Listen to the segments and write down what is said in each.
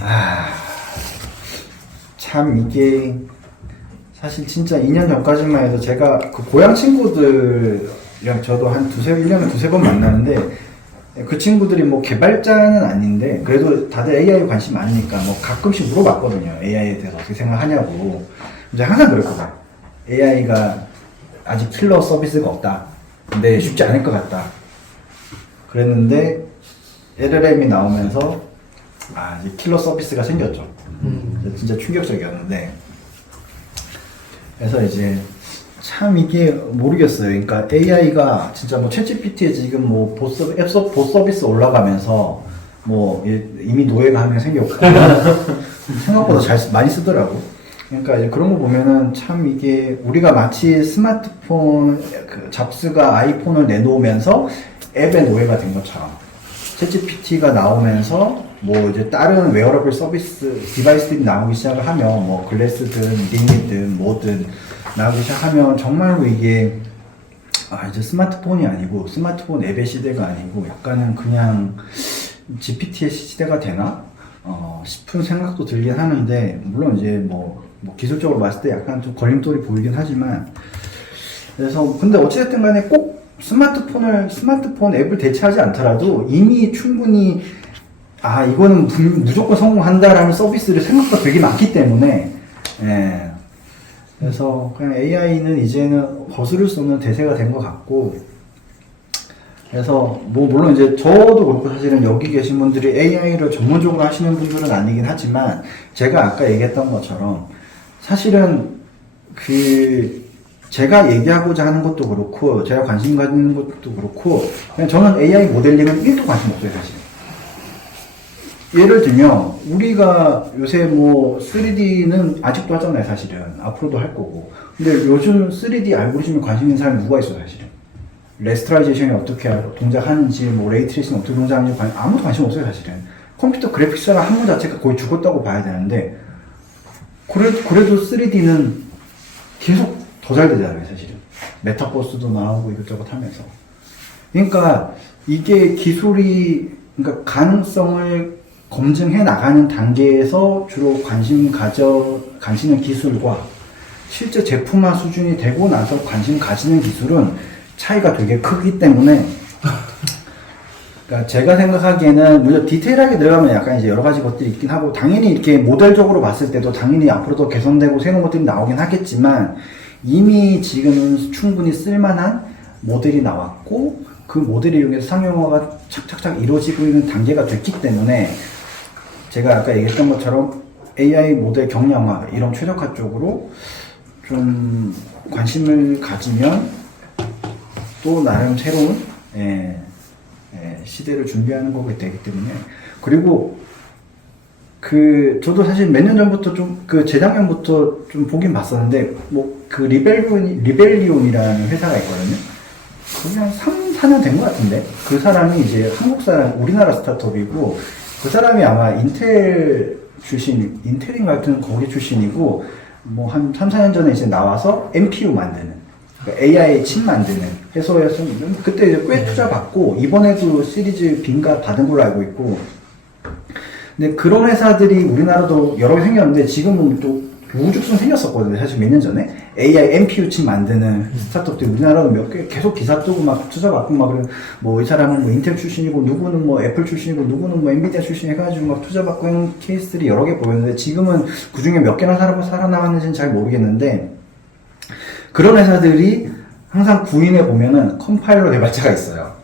아, 참 이게 사실 진짜 2년 전까지만 해도 제가 그 고향 친구들이랑 저도 한 1년에 두세 번 만나는데 그 친구들이 뭐 개발자는 아닌데 그래도 다들 AI에 관심 많으니까 뭐 가끔씩 물어봤거든요. AI에 대해서 어떻게 생각하냐고. 이제 항상 그랬거든요. AI가 아직 킬러 서비스가 없다. 근데 쉽지 않을 것 같다. 그랬는데 LLM이 나오면서 이제 킬러 서비스가 생겼죠. 진짜 충격적이었는데 그래서 이제 참 이게 모르겠어요. 그러니까 AI가 진짜 뭐 챗GPT에 지금 뭐 봇 서비스 올라가면서 뭐 이미 노예가 한 명 생겼고 생각보다 많이 쓰더라고. 그러니까 이제 그런 거 보면은 참 이게 우리가 마치 스마트폰 그 잡스가 아이폰을 내놓으면서 앱의 노예가 된 것처럼 챗GPT가 나오면서 뭐 이제 다른 웨어러블 서비스 디바이스들이 나오기 시작을 하면 뭐 글래스든 링이든 뭐든 나오기 시작하면 정말로 이게 이제 스마트폰이 아니고 스마트폰 앱의 시대가 아니고 약간은 그냥 GPT의 시대가 되나 싶은 생각도 들긴 하는데 물론 이제 뭐 기술적으로 봤을 때 약간 좀 걸림돌이 보이긴 하지만 그래서 근데 어찌됐든 간에 꼭 스마트폰 앱을 대체하지 않더라도 이미 충분히 이거는 무조건 성공한다라는 서비스를 생각보다 되게 많기 때문에 예. 그래서 그냥 AI는 이제는 거스를 수 없는 대세가 된 것 같고 그래서 뭐 물론 이제 저도 그렇고 사실은 여기 계신 분들이 AI를 전문적으로 하시는 분들은 아니긴 하지만 제가 아까 얘기했던 것처럼 사실은 제가 얘기하고자 하는 것도 그렇고 제가 관심 가지는 것도 그렇고 그냥 저는 AI 모델링은 1도 관심 없어요 사실. 예를 들면 우리가 요새 뭐 3D는 아직도 하잖아요 사실은. 앞으로도 할 거고. 근데 요즘 3D 알고리즘에 관심 있는 사람이 누가 있어 사실은. 레스터라이제이션이 어떻게 동작하는지 뭐 레이트레이싱이 어떻게 동작하는지 아무도 관심 없어요 사실은. 컴퓨터 그래픽스라는 학문 자체가 거의 죽었다고 봐야 되는데 그래도 3D는 계속 더 잘 되잖아요 사실은. 메타버스도 나오고 이것저것 하면서. 그러니까 이게 기술이 그러니까 가능성을 검증해 나가는 단계에서 주로 관심 가지는 기술과 실제 제품화 수준이 되고 나서 관심 가지는 기술은 차이가 되게 크기 때문에 그러니까 제가 생각하기에는 물론 디테일하게 들어가면 약간 이제 여러 가지 것들이 있긴 하고 당연히 이렇게 모델적으로 봤을 때도 당연히 앞으로도 개선되고 새로운 것들이 나오긴 하겠지만 이미 지금은 충분히 쓸만한 모델이 나왔고 그 모델을 이용해서 상용화가 착착착 이루어지고 있는 단계가 됐기 때문에 제가 아까 얘기했던 것처럼 AI 모델 경량화 이런 최적화 쪽으로 좀 관심을 가지면 또 나름 새로운 시대를 준비하는 거가 되기 때문에 그리고 저도 사실 몇 년 전부터 재작년부터 좀 보긴 봤었는데 그 리벨리온이라는 회사가 있거든요. 그게 한 4년 된 것 같은데 그 사람이 이제 한국 사람 우리나라 스타트업이고 그 사람이 아마 인텔인가 하여튼 거기 출신이고 뭐 한 3, 4년 전에 이제 나와서 MPU 만드는 그러니까 AI 칩 만드는 회사에서 그때 이제 꽤 투자 받고 이번에도 시리즈 B인가 받은 걸로 알고 있고 근데 그런 회사들이 우리나라도 여러 개 생겼는데 지금은 또 우죽순 생겼었거든요. 사실 몇 년 전에 AI MPU 칩 만드는 스타트업들이 우리나라도 몇 개 계속 기사 뜨고 막 투자 받고 막 뭐 이 사람은 뭐 인텔 출신이고 누구는 뭐 애플 출신이고 누구는 뭐 엔비디아 출신 해가지고 막 투자 받고 하는 케이스들이 여러 개 보였는데 지금은 그 중에 몇 개나 살아남았는지는 잘 모르겠는데 그런 회사들이 항상 구인해 보면은 컴파일러 개발자가 있어요.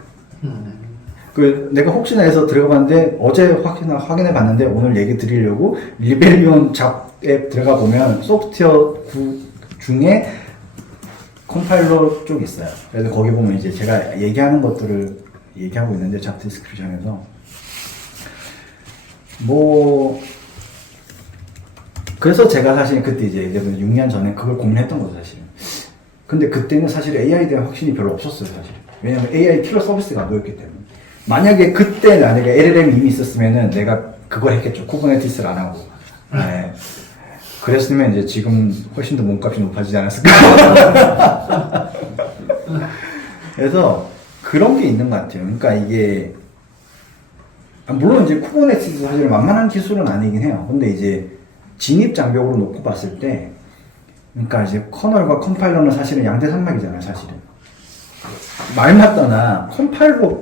내가 혹시나 해서 들어가봤는데 어제 확인해 봤는데 오늘 얘기 드리려고 리벨리온 잡에 들어가 보면 소프트웨어 중에 컴파일러 쪽이 있어요. 그래서 거기 보면 이제 제가 얘기하는 것들을 얘기하고 있는데 잡 디스크립션에서 그래서 제가 사실 그때 이제 6년 전에 그걸 고민했던 거죠 사실은. 근데 그때는 사실 AI에 대한 확신이 별로 없었어요 사실. 왜냐면 AI 킬러 서비스가 안 보였기 때문에. 만약에 LLM이 이미 있었으면은 내가 그걸 했겠죠. 쿠버네티스를 안 하고. 네. 그랬으면 이제 지금 훨씬 더 몸값이 높아지지 않았을까. 그래서 그런 게 있는 것 같아요. 그러니까 이게 물론 이제 쿠버네티스 사실 만만한 기술은 아니긴 해요. 근데 이제 진입 장벽으로 놓고 봤을 때, 그러니까 이제 커널과 컴파일러는 사실은 양대 산맥이잖아요, 사실은. 말 맞다나 컴파일러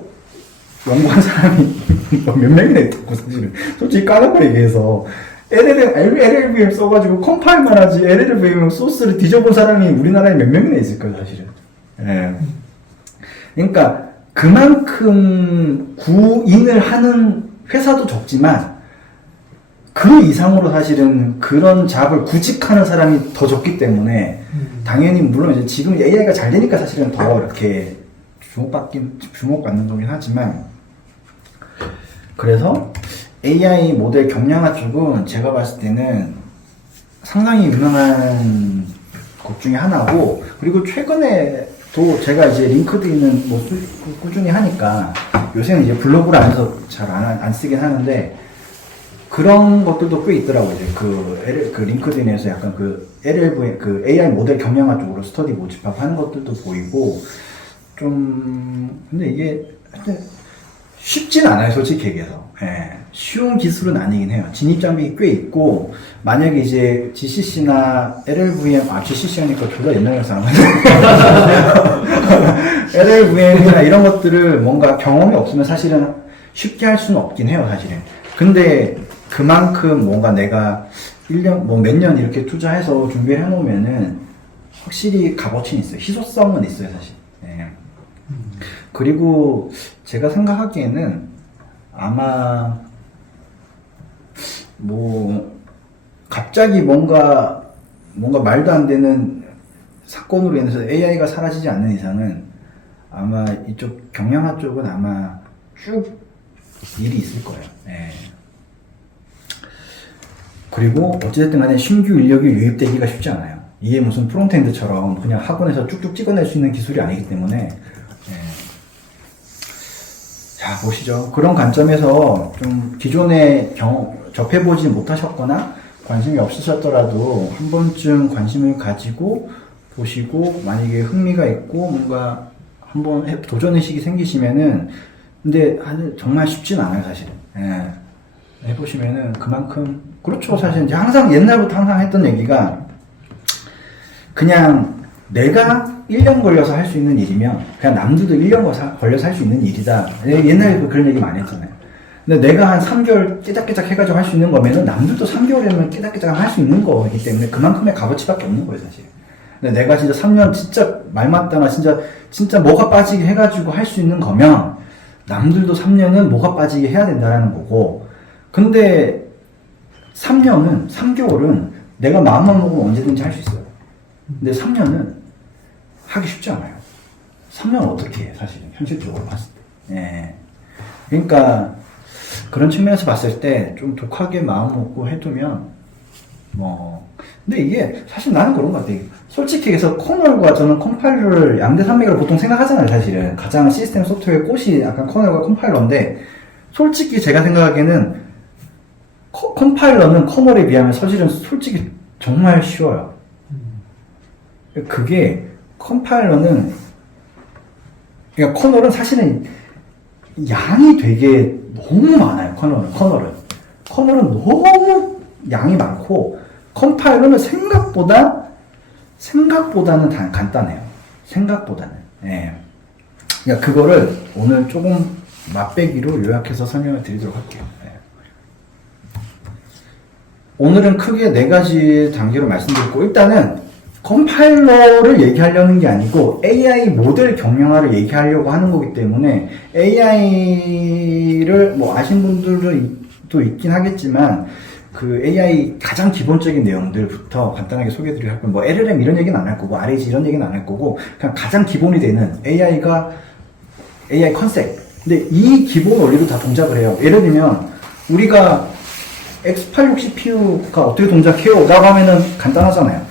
연구한 사람이 몇 명이나 있다고 사실은. 솔직히 까놓고 얘기해서 LLVM 써가지고 컴파일만 하지 LLVM 소스를 뒤져본 사람이 우리나라에 몇 명이나 있을 거예요, 사실은. 예. 그러니까 그만큼 구인을 하는 회사도 적지만 그 이상으로 사실은 그런 잡을 구직하는 사람이 더 적기 때문에 당연히 물론 이제 지금 AI가 잘 되니까 사실은 더 이렇게 주목받는 거긴 하지만 그래서 AI 모델 경량화 쪽은 제가 봤을 때는 상당히 유명한 것 중에 하나고 그리고 최근에도 제가 이제 링크드인은 뭐 꾸준히 하니까 요새는 이제 블로그를 안 해서 잘 안 쓰긴 하는데 그런 것들도 꽤 있더라고요. 이제 그 링크드인에서 약간 그 LLV, 그 AI 모델 경량화 쪽으로 스터디 모집하고 하는 것들도 보이고, 근데 이게, 쉽진 않아요, 솔직히 얘기해서. 예. 쉬운 기술은 아니긴 해요. 진입장벽이 꽤 있고, 만약에 이제 GCC나 LLVM, GCC 하니까 둘 다 옛날 사람 LLVM이나 이런 것들을 뭔가 경험이 없으면 사실은 쉽게 할 수는 없긴 해요, 사실은. 근데, 그만큼 뭔가 내가 1년, 뭐 몇 년 이렇게 투자해서 준비를 해놓으면은 확실히 값어치는 있어요. 희소성은 있어요, 사실. 네. 그리고 제가 생각하기에는 아마 뭐 갑자기 뭔가 말도 안 되는 사건으로 인해서 AI가 사라지지 않는 이상은 아마 이쪽 경량화 쪽은 아마 쭉 일이 있을 거예요. 네. 그리고 어찌됐든 간에 신규 인력이 유입되기가 쉽지 않아요. 이게 무슨 프론트엔드처럼 그냥 학원에서 쭉쭉 찍어낼 수 있는 기술이 아니기 때문에 예. 자 보시죠. 그런 관점에서 좀 기존에 접해보지 못하셨거나 관심이 없으셨더라도 한 번쯤 관심을 가지고 보시고 만약에 흥미가 있고 뭔가 한번 도전의식이 생기시면은 근데 정말 쉽진 않아요 사실은. 예. 해보시면은 그만큼 그렇죠. 사실 이제 항상 옛날부터 항상 했던 얘기가 그냥 내가 1년 걸려서 할 수 있는 일이면 그냥 남들도 1년 걸려서 할 수 있는 일이다. 옛날에 그런 얘기 많이 했잖아요. 근데 내가 한 3개월 깨작깨작 해가지고 할 수 있는 거면은 남들도 3개월이면 깨작깨작 할 수 있는 거기 때문에 그만큼의 값어치밖에 없는 거예요 사실. 근데 내가 진짜 3년 진짜 말 맞다나 진짜 뭐가 빠지게 해가지고 할 수 있는 거면 남들도 3년은 뭐가 빠지게 해야 된다라는 거고 근데 3개월은 내가 마음만 먹으면 언제든지 할 수 있어요. 근데 3년은 하기 쉽지 않아요. 3년 어떻게 해, 사실은. 현실적으로 봤을 때. 예. 그러니까, 그런 측면에서 봤을 때 좀 독하게 마음 먹고 해두면, 근데 이게 사실 나는 그런 것 같아요. 솔직히 해서 커널과 저는 컴파일러를 양대 산맥으로 보통 생각하잖아요, 사실은. 가장 시스템 소프트웨어 꽃이 약간 커널과 컴파일러인데, 솔직히 제가 생각하기에는 컴파일러는 커널에 비하면 사실은 솔직히 정말 쉬워요. 그게 컴파일러는 그러니까 커널은 사실은 양이 되게 너무 많아요. 커널은 너무 양이 많고 컴파일러는 생각보다는 간단해요. 생각보다는. 예. 그러니까 그거를 오늘 조금 맛배기로 요약해서 설명을 드리도록 할게요. 예. 오늘은 크게 4가지 단계로 말씀드렸고 일단은 컴파일러를 얘기하려는 게 아니고 AI 모델 경량화를 얘기하려고 하는 거기 때문에 AI를 뭐 아신 분들도 있긴 하겠지만 그 AI 가장 기본적인 내용들부터 간단하게 소개해드리고 할 거예요. 뭐 LLM 이런 얘기는 안 할 거고 RAG 이런 얘기는 안 할 거고 그냥 가장 기본이 되는 AI 컨셉. 근데 이 기본 원리로 다 동작을 해요. 예를 들면 우리가 X86 CPU가 어떻게 동작해요? 라고 하면은 간단하잖아요.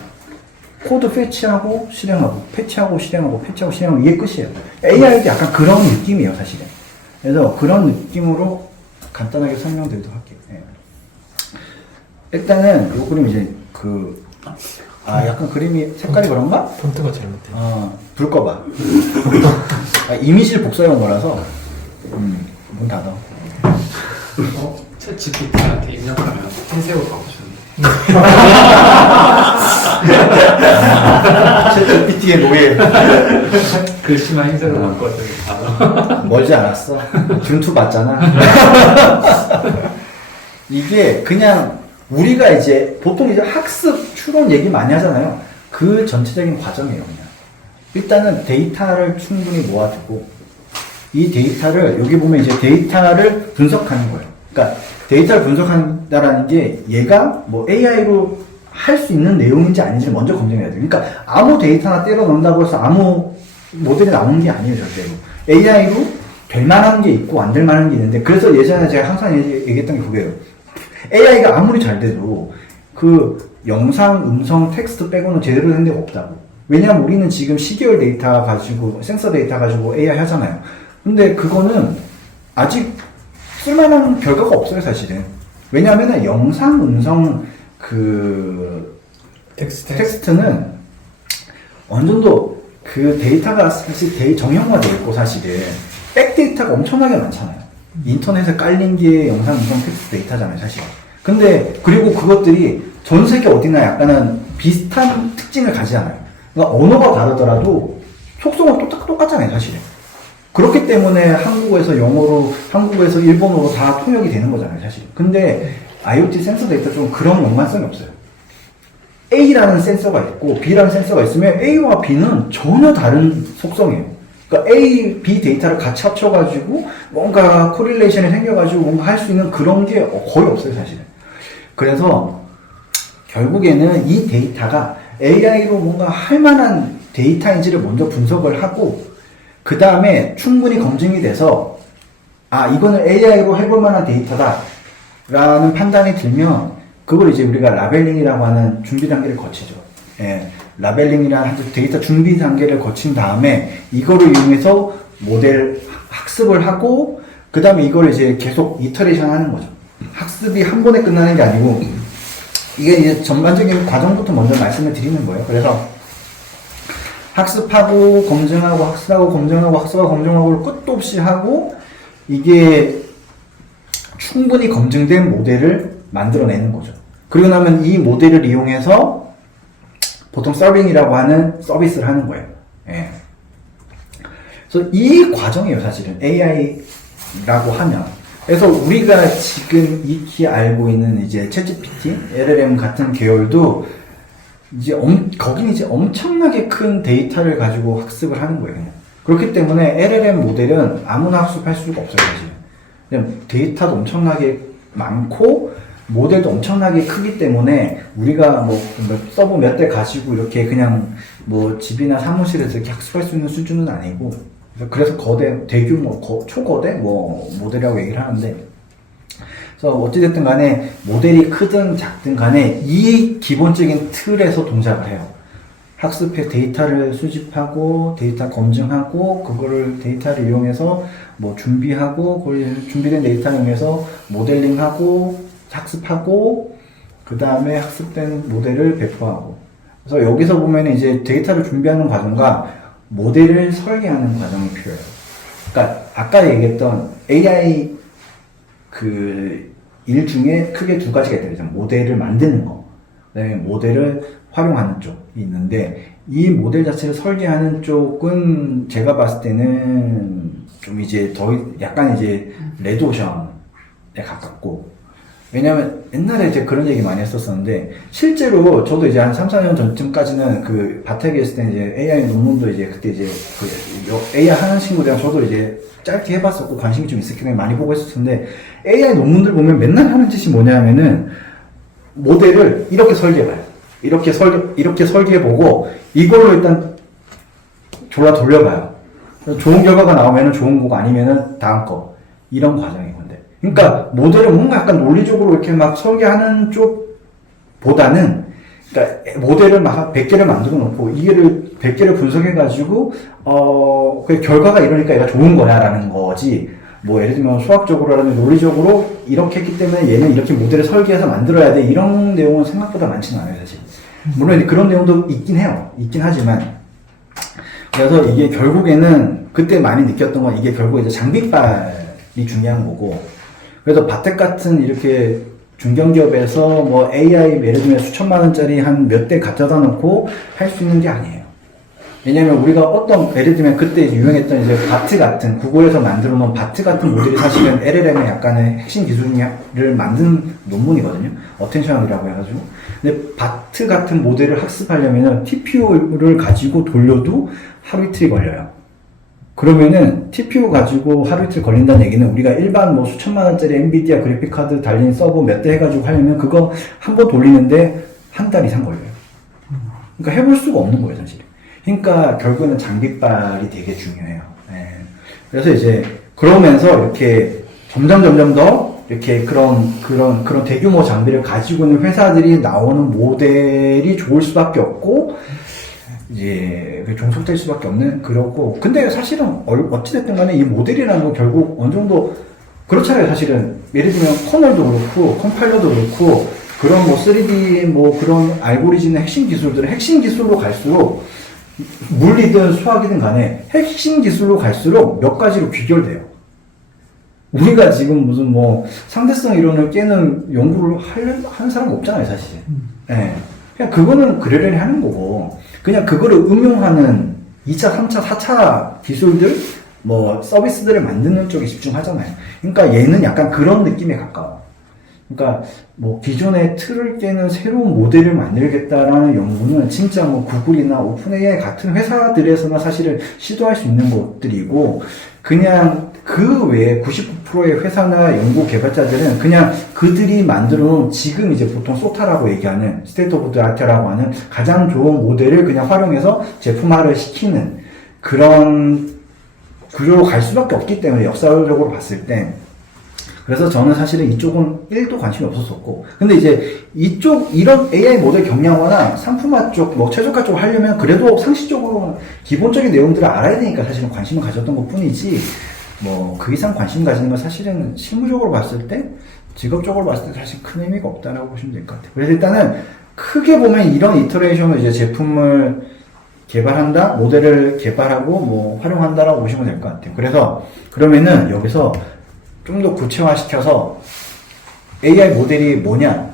코드 패치하고 실행하고 패치하고 실행하고 패치하고 실행하고 이게 끝이에요. AI도 약간 그런 느낌이에요 사실은. 그래서 그런 느낌으로 간단하게 설명드리도록 할게요. 네. 일단은 요 그림 이제 약간 그림이 색깔이 그런가? 폰트가 잘못돼요. 불 꺼봐. 이미지를 복사해온 거라서 문 닫아. 챗 GPT한테 입력하면 흰색으로 바꾸셨는데. 챗 GPT의 노예. 글씨만 흰색으로 바꿨더니 단어. 멀지 않았어. 준투 봤잖아. 이게 그냥 우리가 이제 보통 이제 학습 추론 얘기 많이 하잖아요. 그 전체적인 과정이에요, 그냥. 일단은 데이터를 충분히 모아두고 이 데이터를 여기 보면 이제 데이터를 분석하는 거예요. 그러니까 데이터를 분석한다라는 게 얘가 뭐 AI로 할 수 있는 내용인지 아닌지 먼저 검증해야 돼요. 그러니까 아무 데이터나 때려 넣는다고 해서 아무 모델이 나오는 게 아니에요, 절대로. AI로 될 만한 게 있고 안 될 만한 게 있는데, 그래서 예전에 제가 항상 얘기했던 게 그거예요. AI가 아무리 잘 돼도 그 영상, 음성, 텍스트 빼고는 제대로 된 데가 없다고. 왜냐면 우리는 지금 시계열 데이터 가지고, 센서 데이터 가지고 AI 하잖아요. 근데 그거는 아직 쓸만한 결과가 없어요, 사실은. 왜냐하면 영상, 음성, 텍스트는 어느 정도 그 데이터가 사실 정형화되어 있고, 사실은 백데이터가 엄청나게 많잖아요. 인터넷에 깔린 게 영상, 음성, 텍스트 데이터잖아요, 사실. 근데 그리고 그것들이 전 세계 어디나 약간은 비슷한 특징을 가지잖아요. 그러니까 언어가 다르더라도 속성은 똑같잖아요, 사실은. 그렇기 때문에 한국어에서 영어로, 한국어에서 일본어로 다 통역이 되는 거잖아요, 사실. 근데 IoT 센서 데이터 좀 그런 연관성이 없어요. A라는 센서가 있고 B라는 센서가 있으면 A와 B는 전혀 다른 속성이에요. 그러니까 A, B 데이터를 같이 합쳐가지고 뭔가 코릴레이션이 생겨가지고 뭔가 할 수 있는 그런 게 거의 없어요, 사실은. 그래서 결국에는 이 데이터가 AI로 뭔가 할 만한 데이터인지를 먼저 분석을 하고, 그 다음에 충분히 검증이 돼서 아, 이거는 AI로 해볼 만한 데이터다 라는 판단이 들면 그걸 이제 우리가 라벨링이라고 하는 준비 단계를 거치죠. 예, 라벨링이라는 데이터 준비 단계를 거친 다음에 이거를 이용해서 모델 학습을 하고, 그 다음에 이걸 이제 계속 이터레이션 하는 거죠. 학습이 한 번에 끝나는 게 아니고 이게 이제 전반적인 과정부터 먼저 말씀을 드리는 거예요. 그래서 학습하고 검증하고 학습하고 검증하고 학습하고 검증하고 끝도 없이 하고, 이게 충분히 검증된 모델을 만들어내는 거죠. 그리고 나면 이 모델을 이용해서 보통 서빙이라고 하는 서비스를 하는 거예요. 예. 그래서 이 과정이에요, 사실은. AI라고 하면. 그래서 우리가 지금 익히 알고 있는 이제 챗GPT, LLM 같은 계열도 이제 거기는 이제 엄청나게 큰 데이터를 가지고 학습을 하는 거예요. 그냥. 그렇기 때문에 LLM 모델은 아무나 학습할 수가 없어요, 사실. 그냥 데이터도 엄청나게 많고 모델도 엄청나게 크기 때문에 우리가 뭐 서버 몇 대 가지고 이렇게 그냥 뭐 집이나 사무실에서 이렇게 학습할 수 있는 수준은 아니고, 그래서 대규모, 초거대 뭐 모델이라고 얘기를 하는데, 그래서 어찌됐든 간에 모델이 크든 작든 간에 이 기본적인 틀에서 동작을 해요. 학습해 데이터를 수집하고 데이터 검증하고 그거를 데이터를 이용해서 뭐 준비하고 그걸 준비된 데이터를 이용해서 모델링하고 학습하고 그 다음에 학습된 모델을 배포하고. 그래서 여기서 보면 이제 데이터를 준비하는 과정과 모델을 설계하는 과정이 필요해요. 그러니까 아까 얘기했던 AI 그 일 중에 크게 두 가지가 있다. 모델을 만드는 거, 그다음에 모델을 활용하는 쪽이 있는데, 이 모델 자체를 설계하는 쪽은 제가 봤을 때는 좀 이제 약간 이제 레드오션에 가깝고, 왜냐면 옛날에 이제 그런 얘기 많이 했었었는데, 실제로 저도 이제 한 3, 4년 전쯤까지는 그 바텍에 있을 때 이제 AI 논문도 이제 그때 이제 그 AI 하는 친구들이랑 저도 이제 짧게 해봤었고 관심이 좀 있었기 때문에 많이 보고 했었는데, AI 논문들 보면 맨날 하는 짓이 뭐냐면은 모델을 이렇게 설계해봐요. 이렇게 설계해보고 이걸로 일단 졸라 돌려봐요. 좋은 결과가 나오면은 좋은 거고 아니면은 다음 거. 이런 과정인 건데. 그러니까 모델을 뭔가 약간 논리적으로 이렇게 막 설계하는 쪽보다는, 그러니까 모델을 막 100개를 만들어 놓고 이게를 100개를 분석해가지고 그 결과가 이러니까 얘가 좋은 거야라는 거지. 뭐 예를 들면 수학적으로라든지 논리적으로 이렇게 했기 때문에 얘는 이렇게 모델을 설계해서 만들어야 돼, 이런 내용은 생각보다 많지는 않아요, 사실. 물론 그런 내용도 있긴 해요. 있긴 하지만. 그래서 이게 결국에는 그때 많이 느꼈던 건 이게 결국 이제 장비빨이 중요한 거고, 그래서 바텍 같은 이렇게 중견기업에서 뭐 AI 예를 들면 수천만 원짜리 한 몇 대 갖다 놓고 할 수 있는 게 아니에요. 왜냐면 우리가 어떤, 예를 들면 그때 유명했던 이제 바트 같은, 구글에서 만들어 놓은 바트 같은 모델이 사실은 LLM의 약간의 핵심 기술을 만든 논문이거든요. 어텐션이라고 해가지고. 근데 바트 같은 모델을 학습하려면은 TPU를 가지고 돌려도 하루 이틀이 걸려요. 그러면은 TPU 가지고 하루 이틀 걸린다는 얘기는 우리가 일반 뭐 수천만 원짜리 엔비디아 그래픽카드 달린 서버 몇 대 해가지고 하려면 그거 한 번 돌리는데 한 달 이상 걸려요. 그러니까 해볼 수가 없는 거예요, 사실. 그러니까 결국에는 장비빨이 되게 중요해요. 예. 그래서 이제 그러면서 이렇게 점점 더 이렇게 그런 대규모 장비를 가지고 있는 회사들이 나오는 모델이 좋을 수밖에 없고 이제 종속될 수밖에 없는 그렇고 근데 사실은 어찌됐든 간에 이 모델이라는 건 결국 어느 정도 그렇잖아요. 사실은 예를 들면 커널도 그렇고 컴파일러도 그렇고 그런 뭐 3D 뭐 그런 알고리즘의 핵심 기술들은 핵심 기술로 갈수록 물리든 수학이든 간에 핵심 기술로 갈수록 몇 가지로 귀결돼요. 우리가 지금 무슨 뭐 상대성 이론을 깨는 연구를 하는 사람 없잖아요, 사실. 예. 그냥 그거는 그러려니 하는 거고, 그냥 그거를 응용하는 2차, 3차, 4차 기술들, 뭐 서비스들을 만드는 쪽에 집중하잖아요. 그러니까 얘는 약간 그런 느낌에 가까워. 그러니까 뭐 기존의 틀을 깨는 새로운 모델을 만들겠다라는 연구는 진짜 뭐 구글이나 오픈 AI 같은 회사들에서나 사실은 시도할 수 있는 것들이고 그냥 그 외에 99%의 회사나 연구 개발자들은 그냥 그들이 만들어 놓은 지금 이제 보통 소타라고 얘기하는 스테이트 오브 더 아트라고 하는 가장 좋은 모델을 그냥 활용해서 제품화를 시키는 그런 구조로 갈 수밖에 없기 때문에 역사적으로 봤을 때 그래서 저는 사실은 이쪽은 1도 관심이 없었었고 근데 이제 이쪽 이런 AI 모델 경량화나 상품화 쪽, 뭐 최적화 쪽을 하려면 그래도 상식적으로 기본적인 내용들을 알아야 되니까 사실은 관심을 가졌던 것 뿐이지 뭐 그 이상 관심 가지는 건 사실은 실무적으로 봤을 때 직업적으로 봤을 때 사실 큰 의미가 없다라고 보시면 될 것 같아요. 그래서 일단은 크게 보면 이런 이터레이션으로 이제 제품을 개발한다, 모델을 개발하고 뭐 활용한다라고 보시면 될 것 같아요. 그래서 그러면은 여기서 좀 더 구체화시켜서 AI 모델이 뭐냐?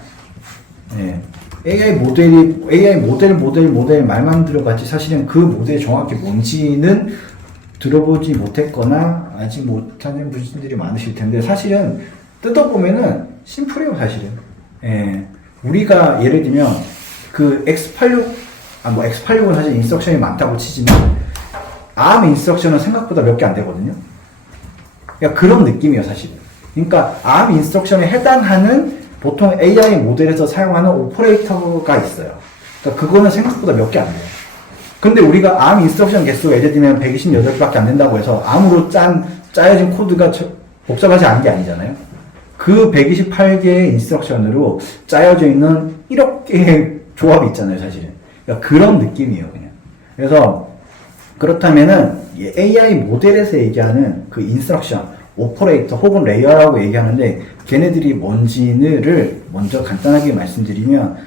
예. AI 모델 말만 들어봤지 사실은 그 모델이 정확히 뭔지는 들어보지 못했거나 아직 못하는 분들이 많으실 텐데 사실은 뜯어보면은 심플해요, 사실은. 예. 우리가 예를 들면 그 X86은 사실 인스트럭션이 많다고 치지만 ARM 인스트럭션은 생각보다 몇 개 안 되거든요. 그러니까 그런 느낌이에요, 사실은. 그러니까 ARM 인스트럭션에 해당하는 보통 AI 모델에서 사용하는 오퍼레이터가 있어요. 그러니까 그거는 생각보다 몇 개 안 돼요. 근데 우리가 ARM 인스트럭션 개수가 예를 들면 128개밖에 안 된다고 해서 ARM으로 짜여진 코드가 복잡하지 않은 게 아니잖아요. 그 128개의 인스트럭션으로 짜여져 있는 1억 개의 조합이 있잖아요, 사실은. 그러니까 그런 느낌이에요, 그냥. 그래서 그렇다면은 AI 모델에서 얘기하는 그 인스트럭션, 오퍼레이터 혹은 레이어라고 얘기하는데 걔네들이 뭔지를 먼저 간단하게 말씀드리면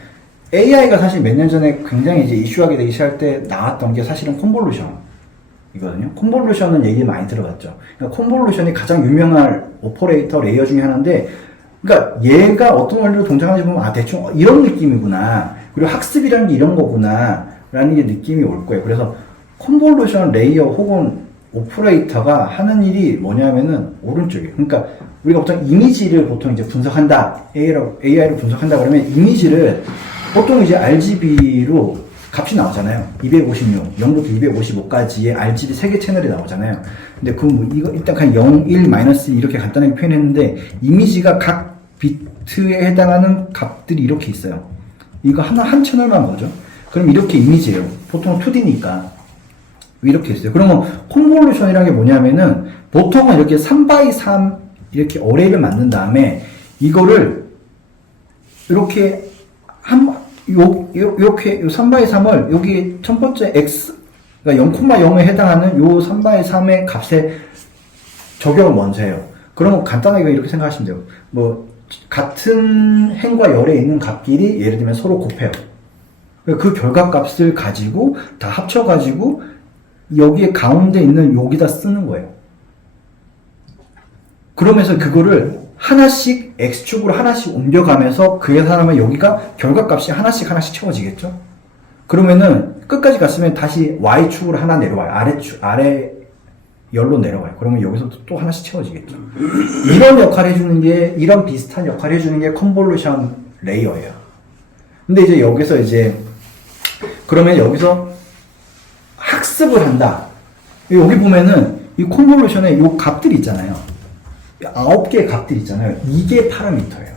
AI가 사실 몇 년 전에 굉장히 이제 이슈하게 되기 시작할 때 나왔던 게 사실은 콘볼루션이거든요. 콘볼루션은 얘기 많이 들어봤죠. 그러니까 콘볼루션이 가장 유명한 오퍼레이터 레이어 중에 하나인데 그러니까 얘가 어떤 원리로 동작하는지 보면 아 대충 이런 느낌이구나. 그리고 학습이라는 게 이런 거구나 라는 게 느낌이 올 거예요. 그래서 컨볼루션 레이어 혹은 오퍼레이터가 하는 일이 뭐냐면은 오른쪽에 그러니까 우리가 보통 이미지를 보통 이제 분석한다 AI로 분석한다 그러면 이미지를 보통 이제 RGB로 값이 나오잖아요. 256, 0부터 255까지의 RGB 3개 채널이 나오잖아요. 근데 그 뭐 이거 일단 그냥 0, 1, 마이너스 이렇게 간단하게 표현했는데 이미지가 각 비트에 해당하는 값들이 이렇게 있어요. 이거 한 채널만 보죠. 그럼 이렇게 이미지예요. 보통 2D니까. 이렇게 있어요. 그러면 콘볼루션이라는 게 뭐냐면은 보통은 이렇게 3x3 이렇게 어레이를 만든 다음에 이거를 이렇게 이렇게 3x3을 여기 첫 번째 x 그러니까 0,0에 해당하는 요 3x3의 값에 적용을 먼저 해요. 그러면 간단하게 이렇게 생각하시면 돼요. 뭐 같은 행과 열에 있는 값끼리 예를 들면 서로 곱해요. 그 결과값을 가지고 다 합쳐가지고 여기에 가운데 있는 여기다 쓰는 거예요. 그러면서 그거를 하나씩 X축으로 하나씩 옮겨가면서 그 계산하면 여기가 결과값이 하나씩 채워지겠죠? 그러면은 끝까지 갔으면 다시 Y축으로 하나 내려와요. 아래 열로 내려가요. 그러면 여기서 또 하나씩 채워지겠죠. 이런 역할을 해주는 게, 이런 비슷한 역할을 해주는 게 컨볼루션 레이어예요. 근데 이제 여기서 그러면 여기서 학습을 한다. 여기 보면은 이 컨볼루션에 요 값들이 있잖아요. 9개의 값들이 있잖아요. 이게 파라미터예요.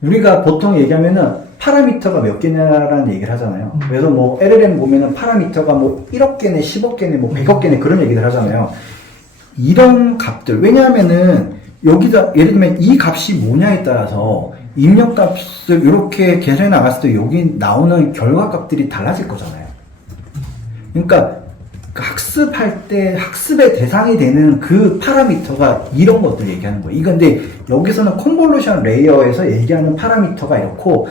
우리가 보통 얘기하면은 파라미터가 몇 개냐라는 얘기를 하잖아요. 그래서 뭐 LLM 보면은 파라미터가 뭐 1억 개네, 10억 개네, 뭐 100억 개네 그런 얘기를 하잖아요. 이런 값들, 왜냐하면은 여기다 예를 들면 이 값이 뭐냐에 따라서 입력값을 이렇게 계산해 나갔을 때 여기 나오는 결과값들이 달라질 거잖아요. 그러니까 학습할 때 학습의 대상이 되는 그 파라미터가 이런 것들 얘기하는 거예요. 이건데 여기서는 컨볼루션 레이어에서 얘기하는 파라미터가 이렇고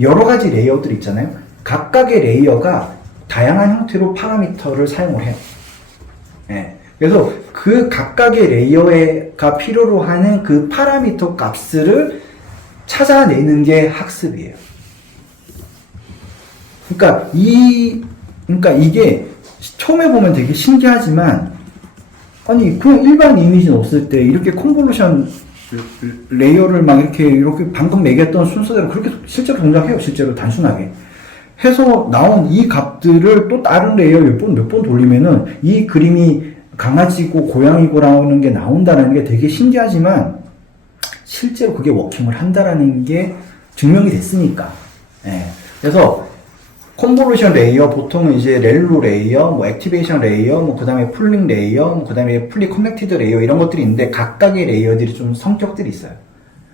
여러 가지 레이어들 있잖아요. 각각의 레이어가 다양한 형태로 파라미터를 사용을 해요. 네. 그래서 그 각각의 레이어가 필요로 하는 그 파라미터 값을 찾아내는 게 학습이에요. 그러니까 이게 처음에 보면 되게 신기하지만, 아니, 그냥 일반 이미지 넣었을 때 이렇게 컨볼루션 레이어를 막 이렇게 방금 매겼던 순서대로 그렇게 실제로 동작해요. 실제로 단순하게. 해서 나온 이 값들을 또 다른 레이어 몇 번 돌리면은 이 그림이 강아지고 고양이고 나오는 게 나온다는 게 되게 신기하지만, 실제로 그게 워킹을 한다라는 게 증명이 됐으니까. 예. 그래서 컨볼루션 레이어, 보통은 이제 렐로 레이어, 뭐 액티베이션 레이어, 뭐 그 다음에 풀링 레이어, 뭐 그 다음에 풀리 커넥티드 레이어 이런 것들이 있는데 각각의 레이어들이 좀 성격들이 있어요.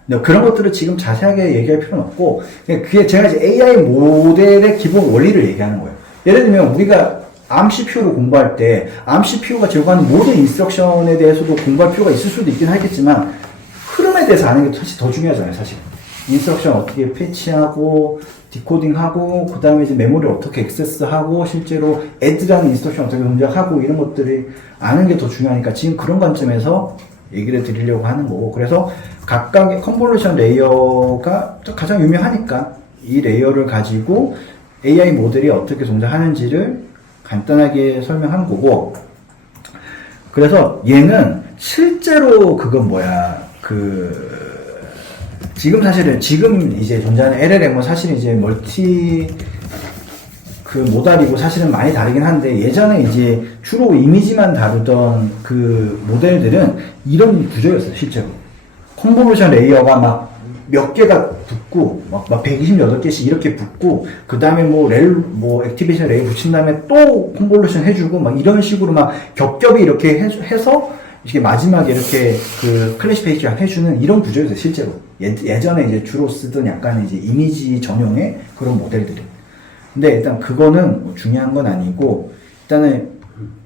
근데 그런 것들을 지금 자세하게 얘기할 필요는 없고, 그게 제가 이제 AI 모델의 기본 원리를 얘기하는 거예요. 예를 들면 우리가 ARM CPU로 공부할 때 ARM CPU가 제공하는 모든 인스트럭션에 대해서도 공부할 필요가 있을 수도 있긴 하겠지만 흐름에 대해서 아는 게 사실 더 중요하잖아요, 사실. 인스트럭션 어떻게 패치하고 디코딩하고 그 다음에 이제 메모리를 어떻게 액세스하고 실제로 add라는 인스트럭션 어떻게 동작하고 이런 것들이 아는 게 더 중요하니까 지금 그런 관점에서 얘기를 드리려고 하는 거고, 그래서 각각의 컨볼루션 레이어가 가장 유명하니까 이 레이어를 가지고 AI 모델이 어떻게 동작하는지를 간단하게 설명한 거고, 그래서 얘는 실제로 지금 이제 존재하는 LLM은 사실은 이제 모달이고 사실은 많이 다르긴 한데, 예전에 이제 주로 이미지만 다루던 그 모델들은 이런 구조였어요, 실제로. 컨볼루션 레이어가 막 몇 개가 붙고, 막 128개씩 이렇게 붙고, 그 다음에 액티베이션 레이어 붙인 다음에 또 컨볼루션 해주고, 막 이런 식으로 막 겹겹이 이렇게 해서, 이렇게 마지막에 이렇게 클래시피케이션 해주는 이런 구조였어요, 실제로. 예전에 이제 주로 쓰던 약간 이제 이미지 전용의 그런 모델들이. 근데 일단 그거는 뭐 중요한 건 아니고, 일단은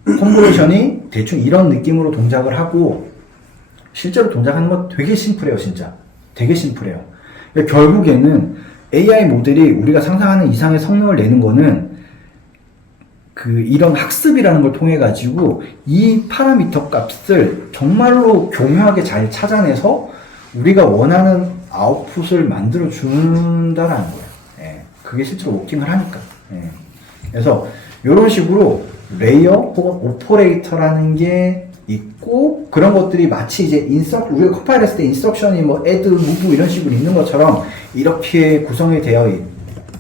컨볼루션이 대충 이런 느낌으로 동작을 하고, 실제로 동작하는 건 되게 심플해요, 진짜. 되게 심플해요. 결국에는 AI 모델이 우리가 상상하는 이상의 성능을 내는 거는 이런 학습이라는 걸 통해 가지고 이 파라미터 값을 정말로 교묘하게 잘 찾아내서 우리가 원하는 아웃풋을 만들어 준다라는 거예요. 예. 그게 실제로 워킹을 하니까. 예. 그래서 이런 식으로 레이어 혹은 오퍼레이터라는 게 있고, 그런 것들이 마치 이제 우리가 컴파일 했을 때 인스트럭션이 뭐 add, move 이런 식으로 있는 것처럼 이렇게 구성이 되어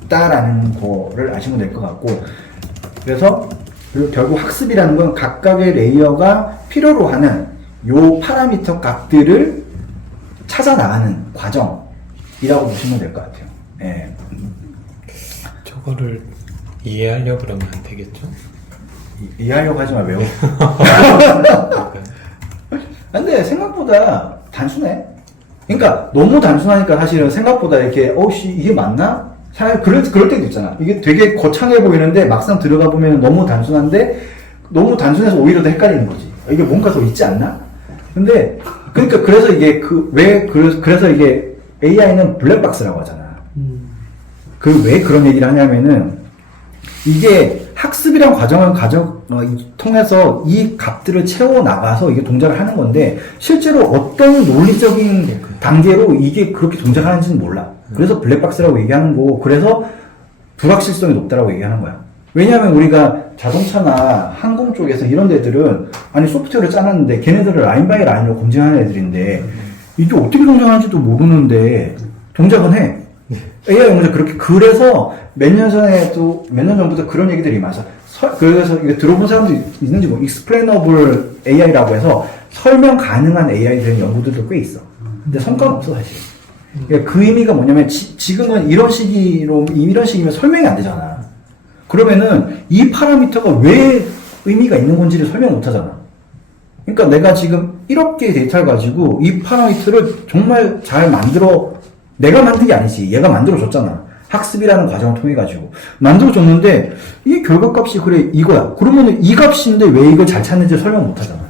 있다라는 거를 아시면 될 것 같고, 그래서 결국 학습이라는 건 각각의 레이어가 필요로 하는 요 파라미터 값들을 찾아 나가는 과정이라고 보시면 될 것 같아요. 예. 저거를 이해하려고 그러면 안 되겠죠? 이해하려고 하지 마, 외워. 근데 생각보다 단순해. 그러니까 너무 단순하니까 사실은 생각보다 이렇게 이게 맞나? 그럴 때도 있잖아. 이게 되게 거창해 보이는데 막상 들어가 보면 너무 단순한데, 너무 단순해서 오히려 더 헷갈리는 거지. 이게 뭔가 더 있지 않나? 근데 그래서 이게 그래서 이게 AI는 블랙박스라고 하잖아. 왜 그런 얘기를 하냐면은, 이게 학습이란 과정을 통해서 이 값들을 채워 나가서 이게 동작을 하는 건데 실제로 어떤 논리적인 단계로 이게 그렇게 동작하는지는 몰라. 그래서 블랙박스라고 얘기하는 거고 그래서 불확실성이 높다라고 얘기하는 거야. 왜냐하면 우리가 자동차나 항공 쪽에서 이런 데들은 아니 소프트웨어를 짜놨는데 걔네들을 라인 바이 라인으로 검증하는 애들인데 이게 어떻게 동작하는지도 모르는데 동작은 해. AI 연구자 그렇게 그래서 몇 년 전부터 그런 얘기들이 많아서 그래서 이거 들어본 사람도 있는지 뭐 explainable AI라고 해서 설명 가능한 AI에 대한 연구들도 꽤 있어. 근데 성과는 없어 사실. 그러니까 그 의미가 뭐냐면 지금은 이런 식이면 설명이 안 되잖아. 그러면은 이 파라미터가 왜 의미가 있는 건지를 설명 못 하잖아. 그러니까 내가 지금 1억 개의 데이터를 가지고 이 파라미터를 정말 잘 내가 만든 게 아니지. 얘가 만들어줬잖아. 학습이라는 과정을 통해가지고. 만들어줬는데, 이게 결과값이 그래, 이거야. 그러면은 이 값인데 왜 이걸 잘 찾는지 설명 못 하잖아.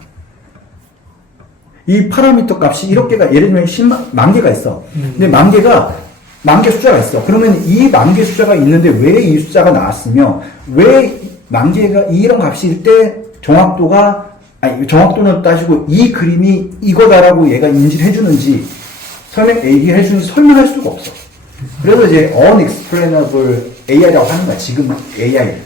이 파라미터 값이 1억 개가, 예를 들면 10만 개가 있어. 근데 만 개 숫자가 있어. 그러면 이 만 개 숫자가 있는데 왜 이 숫자가 나왔으며, 왜 만 개가 이런 값일 때 정확도는 따지고 이 그림이 이거다라고 얘가 인지를 해주는지, 얘기해 주는지 설명할 수가 없어. 그래서 이제 unexplainable AI라고 하는 거야. 지금 AI.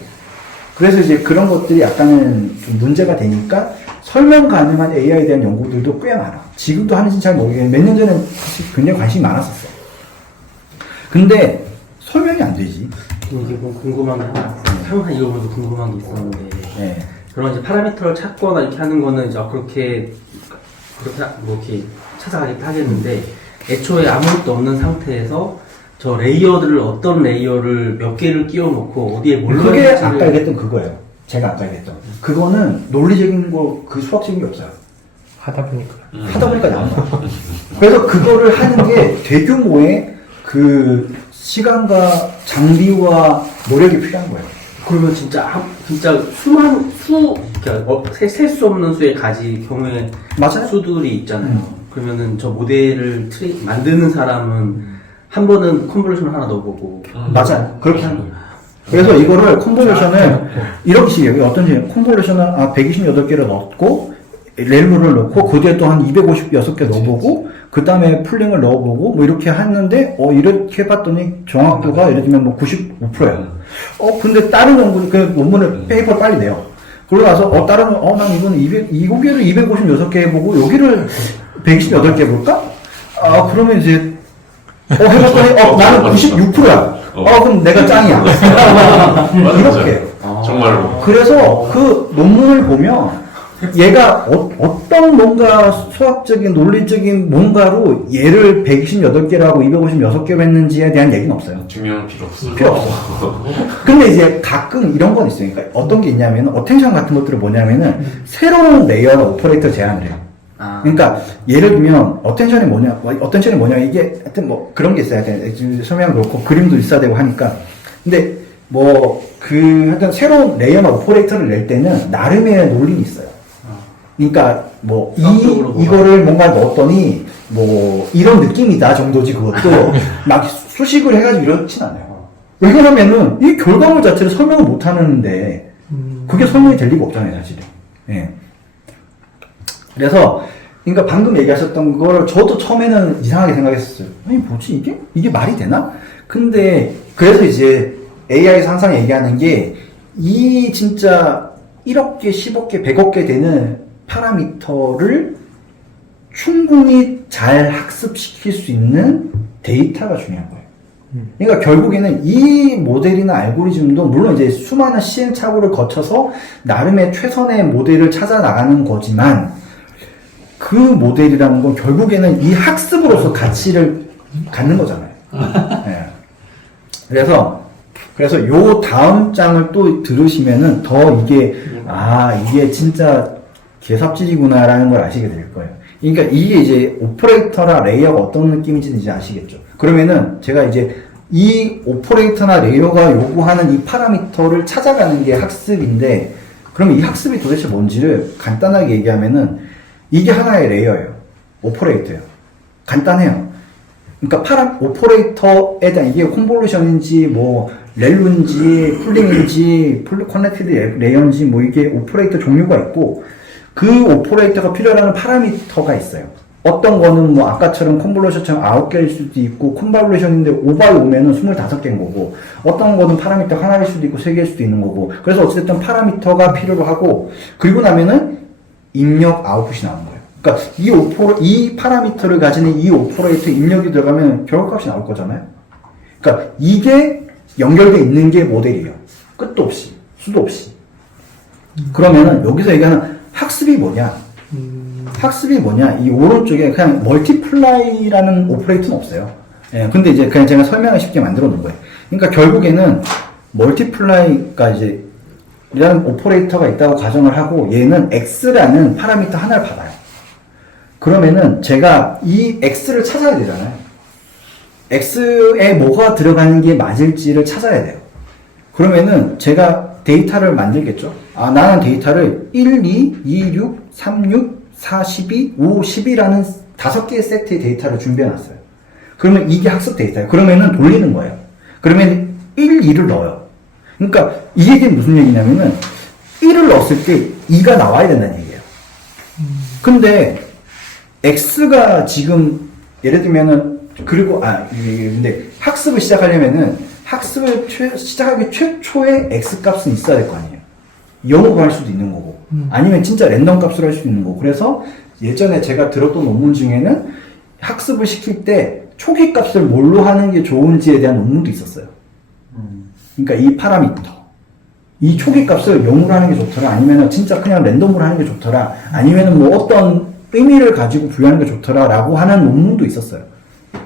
그래서 이제 그런 것들이 약간은 좀 문제가 되니까 설명 가능한 AI에 대한 연구들도 꽤 많아. 지금도 하는지 잘 모르겠는데 몇 년 전에는 사실 굉장히 관심이 많았었어. 근데 설명이 안 되지. 이게 뭐 궁금한 게 하나, 항상 이거 보면서 궁금한 게 있었는데, 네. 그런 이제 파라미터를 찾거나 이렇게 하는 거는 이제 그렇게 뭐 이렇게 찾아가긴 하겠는데, 애초에 아무것도 없는 상태에서 저 레이어들을 어떤 레이어를 몇 개를 끼워 놓고 어디에 뭘 그게 아까 얘기했던 그거예요. 제가 아까 얘기했던. 그거는 논리적인 그 수학적인 게 없어요. 하다 보니까. 하다 보니까 나온 거야. 그래서 그거를 하는 게 대규모의 그 시간과 장비와 노력이 필요한 거예요. 그러면 진짜 그러니까 셀 수 없는 수의 가지 맞아요. 수들이 있잖아요. 그러면은 저 모델을 만드는 사람은 한 번은 컨볼루션을 하나 넣어보고. 맞아요. 그렇게 하는 거예요. 그래서 이거를 컨볼루션을 이렇게 식이에요. 어떤 식이에요? 컨볼루션을 128개를 넣고 렐루를 넣고 그 뒤에 또 한 256개 넣어보고 그 다음에 풀링을 넣어보고 뭐 이렇게 했는데 이렇게 해봤더니 정확도가 예를 들면 뭐 95%예요. 근데 다른 연구 그 논문을 페이퍼 빨리 내요. 그러고 나서 난 이거는 2개를 256개 해보고 여기를 128개 해볼까? 그러면 이제 해봤더니 나는 96%야. 그럼 내가 짱이야. 이렇게. 정말로. 그래서 그 논문을 보면 얘가 어떤 뭔가 수학적인 논리적인 뭔가로 얘를 128개라고 256개로 했는지에 대한 얘기는 없어요. 증명할 필요 없어. 필요 없어. 근데 이제 가끔 이런 건 있어요. 그러니까 어떤 게 있냐면 어텐션 같은 것들을 뭐냐면은 새로운 레이어나 오퍼레이터 제안을 해요. 그러니까 예를 들면 어텐션이 뭐냐 이게 하여튼 뭐 그런 게 있어야 돼. 설명도 그렇고 그림도 있어야 되고 하니까. 근데 하여튼 새로운 레이어나 오퍼레이터를 낼 때는 나름의 논리는 있어요. 그러니까 이거를 뭔가 넣었더니 이런 느낌이다 정도지 그것도 막 수식을 해가지고 이렇진 않아요. 왜 그러면은 이 결과물 자체를 설명을 못 하는데 그게 설명이 될 리가 없잖아요 사실은. 예. 그래서 그러니까 방금 얘기하셨던 걸 저도 처음에는 이상하게 생각했었어요. 아니 뭐지 이게 말이 되나? 근데 그래서 이제 AI에서 항상 얘기하는 게 이 진짜 1억 개, 10억 개, 100억 개 되는 파라미터를 충분히 잘 학습시킬 수 있는 데이터가 중요한 거예요. 그러니까 결국에는 이 모델이나 알고리즘도 물론 이제 수많은 시행착오를 거쳐서 나름의 최선의 모델을 찾아 나가는 거지만 그 모델이라는 건 결국에는 이 학습으로서 가치를 갖는 거잖아요. 네. 그래서 요 다음 장을 또 들으시면은 더 이게 진짜 개삽질이구나라는 걸 아시게 될 거예요. 그러니까 이게 이제 오퍼레이터나 레이어가 어떤 느낌인지는 이제 아시겠죠. 그러면은 제가 이제 이 오퍼레이터나 레이어가 요구하는 이 파라미터를 찾아가는 게 학습인데, 그러면 이 학습이 도대체 뭔지를 간단하게 얘기하면은 이게 하나의 레이어예요. 오퍼레이터예요. 간단해요. 그러니까 오퍼레이터에 대한 이게 컨볼루션인지 렐루인지 쿨링인지 커넥티드 레이어인지 뭐 이게 오퍼레이터 종류가 있고 그 오퍼레이터가 필요로 하는 파라미터가 있어요. 어떤 거는 뭐 아까처럼 컨볼루션처럼 9개일 수도 있고 컨볼루션인데 5x5면은 25개인 거고 어떤 거는 파라미터 하나일 수도 있고 3개일 수도 있는 거고 그래서 어쨌든 파라미터가 필요로 하고 그리고 나면은 입력 아웃풋이 나오는 거예요. 그러니까 이 파라미터를 가지는 이 오퍼레이터 입력이 들어가면 결과값이 나올 거잖아요. 그러니까 이게 연결되어 있는 게 모델이에요. 끝도 없이 수도 없이. 그러면은 여기서 얘기하는 학습이 뭐냐? 학습이 뭐냐? 이 오른쪽에 그냥 멀티플라이라는 오퍼레이터는 없어요. 예, 근데 이제 그냥 제가 설명을 쉽게 만들어 놓은 거예요. 그러니까 결국에는 멀티플라이가 이제 이라는 오퍼레이터가 있다고 가정을 하고 얘는 x라는 파라미터 하나를 받아요. 그러면은 제가 이 x를 찾아야 되잖아요. x에 뭐가 들어가는 게 맞을지를 찾아야 돼요. 그러면은 제가 데이터를 만들겠죠. 아, 나는 데이터를 1, 2, 2, 6, 3, 6, 4, 12, 5, 10이라는 5개의 세트의 데이터를 준비해 놨어요. 그러면 이게 학습 데이터예요. 그러면은 돌리는 거예요. 그러면 1, 2를 넣어요. 그러니까 이 얘기는 무슨 얘기냐면은 1을 넣었을 때 2가 나와야 된다는 얘기예요. 근데 x가 지금 예를 들면은 그리고 근데 학습을 시작하려면은 학습을 시작하기 최초의 x 값은 있어야 될 거 아니에요. 0으로 할 수도 있는 거고 아니면 진짜 랜덤 값으로 할 수도 있는 거고 그래서 예전에 제가 들었던 논문 중에는 학습을 시킬 때 초기 값을 뭘로 하는 게 좋은지에 대한 논문도 있었어요. 그러니까 이 파라미터 이 초기 값을 0으로 하는 게 좋더라 아니면 진짜 그냥 랜덤으로 하는 게 좋더라 아니면 뭐 어떤 의미를 가지고 부여하는 게 좋더라 라고 하는 논문도 있었어요.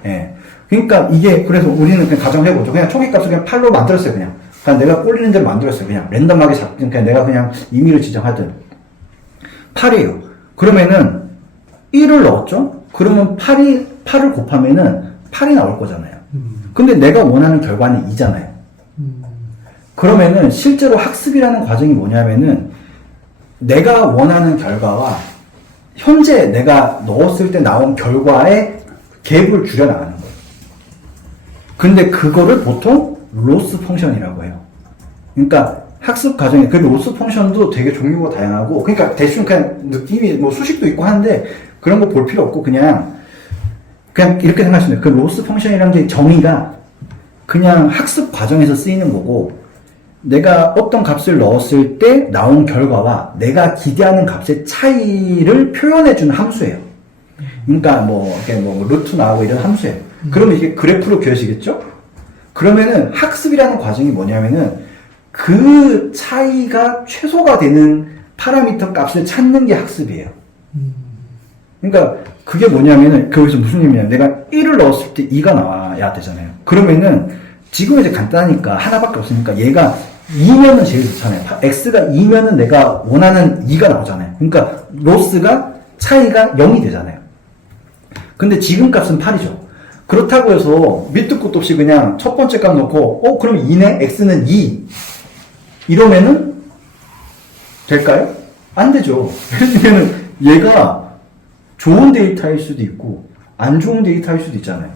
예. 그러니까 이게 그래서 우리는 그냥 가정해보죠. 그냥 초기 값을 그냥 8로 만들었어요. 그냥 내가 꼴리는 대로 만들었어요. 그냥 랜덤하게 잡든 그냥 내가 그냥 임의를 지정하든 8이에요. 그러면은 1을 넣었죠? 그러면 8을 곱하면은 8이 나올 거잖아요. 근데 내가 원하는 결과는 2잖아요. 그러면은 실제로 학습이라는 과정이 뭐냐면은 내가 원하는 결과와 현재 내가 넣었을 때 나온 결과의 갭을 줄여나가는 거예요. 근데 그거를 보통 로스 펑션이라고 해요. 그러니까 학습 과정에 그 로스 펑션도 되게 종류가 다양하고 그러니까 대충 그냥 느낌이 뭐 수식도 있고 하는데 그런 거 볼 필요 없고 그냥 이렇게 생각하시면 돼요. 그 로스 펑션이라는 게 정의가 그냥 학습 과정에서 쓰이는 거고 내가 어떤 값을 넣었을 때 나온 결과와 내가 기대하는 값의 차이를 표현해주는 함수예요. 그러니까 이렇게 루트 나오고 이런 함수예요. 그러면 이게 그래프로 그려지겠죠? 그러면은 학습이라는 과정이 뭐냐면은 그 차이가 최소가 되는 파라미터 값을 찾는 게 학습이에요. 그러니까 그게 뭐냐면은 거기서 무슨 의미냐면 내가 1을 넣었을 때 2가 나와야 되잖아요. 그러면은 지금 이제 간단하니까 하나밖에 없으니까 얘가 2면은 제일 좋잖아요. x가 2면은 내가 원하는 2가 나오잖아요. 그러니까 로스가 차이가 0이 되잖아요. 근데 지금 값은 8이죠. 그렇다고 해서 밑도 끝도 없이 그냥 첫 번째 값 넣고 그럼 2네? x는 2 이러면은 될까요? 안 되죠. 예를 들면 얘가 좋은 데이터일 수도 있고 안 좋은 데이터일 수도 있잖아요.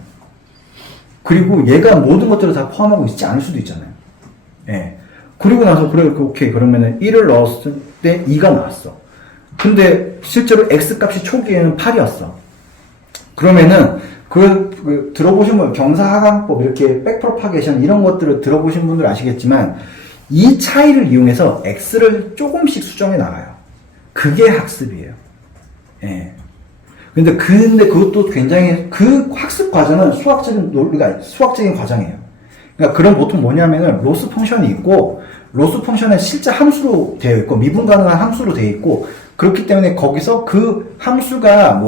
그리고 얘가 모든 것들을 다 포함하고 있지 않을 수도 있잖아요. 예. 그리고 나서 오케이 그러면은 1을 넣었을 때 2가 나왔어. 근데 실제로 x 값이 초기에는 8이었어. 그러면은 들어보신 분 경사하강법 이렇게 백프로파게이션 이런 것들을 들어보신 분들 아시겠지만 이 차이를 이용해서 x를 조금씩 수정해 나가요. 그게 학습이에요. 예. 근데 그것도 굉장히 그 학습 과정은 수학적인 과정이에요. 그러니까 그럼 보통 뭐냐면은 로스 펑션이 있고 로스 펑션은 실제 함수로 되어 있고 미분 가능한 함수로 되어 있고 그렇기 때문에 거기서 그 함수가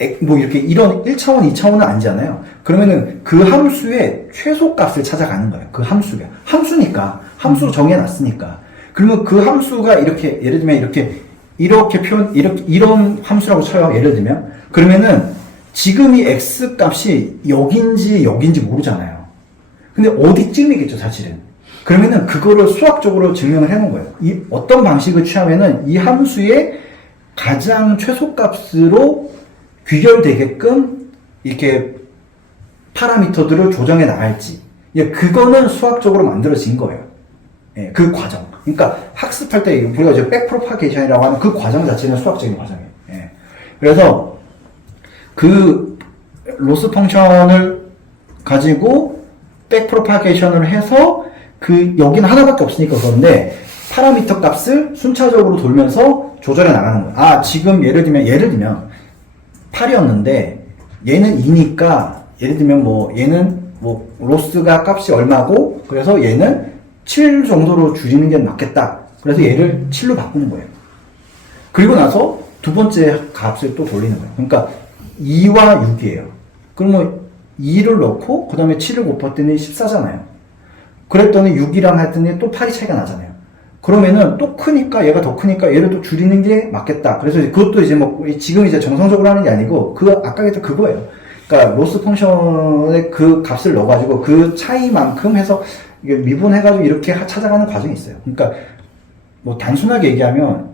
이렇게 이런 1차원, 2차원은 아니잖아요. 그러면은 그 함수의 최소값을 찾아가는 거예요. 그 함수가. 함수니까. 함수로 정해놨으니까. 그러면 그 함수가 이렇게, 예를 들면 이런 함수라고 쳐요. 예를 들면. 그러면은 지금 이 x 값이 여긴지 모르잖아요. 근데 어디쯤이겠죠, 사실은. 그러면은 그거를 수학적으로 증명을 해놓은 거예요. 어떤 방식을 취하면은 이 함수의 가장 최소값으로 귀결되게끔 이렇게 파라미터들을 조정해 나갈지 예, 그거는 수학적으로 만들어진 거예요. 예, 그 과정. 그러니까 학습할 때 우리가 이제 백프로파게이션이라고 하는 그 과정 자체는 수학적인 과정이에요. 예. 그래서 그 로스 펑션을 가지고 백프로파게이션을 해서 그 여기는 하나밖에 없으니까 그런데 파라미터 값을 순차적으로 돌면서 조절해 나가는 거예요. 아, 지금 예를 들면 8이었는데 얘는 2니까 예를 들면 뭐 얘는 뭐 로스가 값이 얼마고 그래서 얘는 7 정도로 줄이는 게 맞겠다. 그래서 얘를 7로 바꾸는 거예요. 그리고 나서 두 번째 값을 또 돌리는 거예요. 그러니까 2와 6이에요. 그러면 2를 넣고 그 다음에 7을 곱했더니 14잖아요. 그랬더니 6이랑 했더니 또 8이 차이가 나잖아요. 그러면은 또 크니까 얘가 더 크니까 얘를 또 줄이는 게 맞겠다. 그래서 그것도 이제 뭐 지금 이제 정성적으로 하는 게 아니고 그 아까 했던 그거예요. 그러니까 로스 펑션의 그 값을 넣어가지고 그 차이만큼 해서 이게 미분해가지고 이렇게 찾아가는 과정이 있어요. 그러니까 뭐 단순하게 얘기하면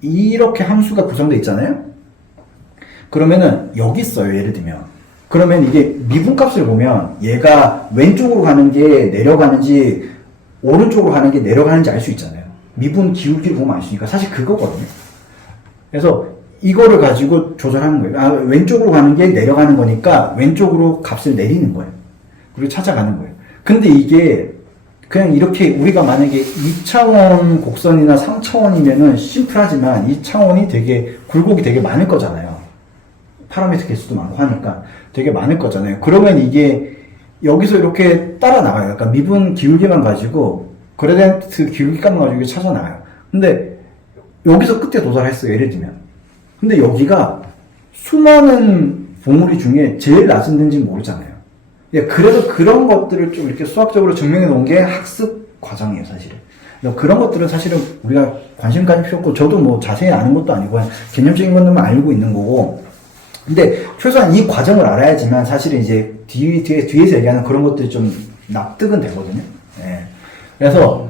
이렇게 함수가 구성되어 있잖아요. 그러면은 여기 있어요. 예를 들면 그러면 이게 미분값을 보면 얘가 왼쪽으로 가는 게 내려가는지 오른쪽으로 가는 게 내려가는지 알 수 있잖아요. 미분 기울기를 보면 알 수 있으니까 사실 그거거든요. 그래서 이거를 가지고 조절하는 거예요. 아, 왼쪽으로 가는 게 내려가는 거니까 왼쪽으로 값을 내리는 거예요. 그리고 찾아가는 거예요. 근데 이게 그냥 이렇게 우리가 만약에 2차원 곡선이나 3차원이면은 심플하지만 2차원이 되게 굴곡이 되게 많을 거잖아요. 파라미터 개수도 많고 하니까 되게 많을 거잖아요. 그러면 이게 여기서 이렇게 따라 나가요. 그러니까 미분 기울기만 가지고 그레디언트 기울기값만 가지고 찾아 나가요. 근데 여기서 끝에 도달했어요. 예를 들면. 근데 여기가 수많은 봉우리 중에 제일 낮은 데인지 모르잖아요. 그래서 그런 것들을 좀 이렇게 수학적으로 증명해 놓은 게 학습 과정이에요, 사실은. 그런 것들은 사실은 우리가 관심 가질 필요 없고, 저도 뭐 자세히 아는 것도 아니고, 개념적인 것들만 알고 있는 거고, 근데 최소한 이 과정을 알아야지만 사실은 이제 뒤에서 얘기하는 그런 것들이 좀 납득은 되거든요. 예. 그래서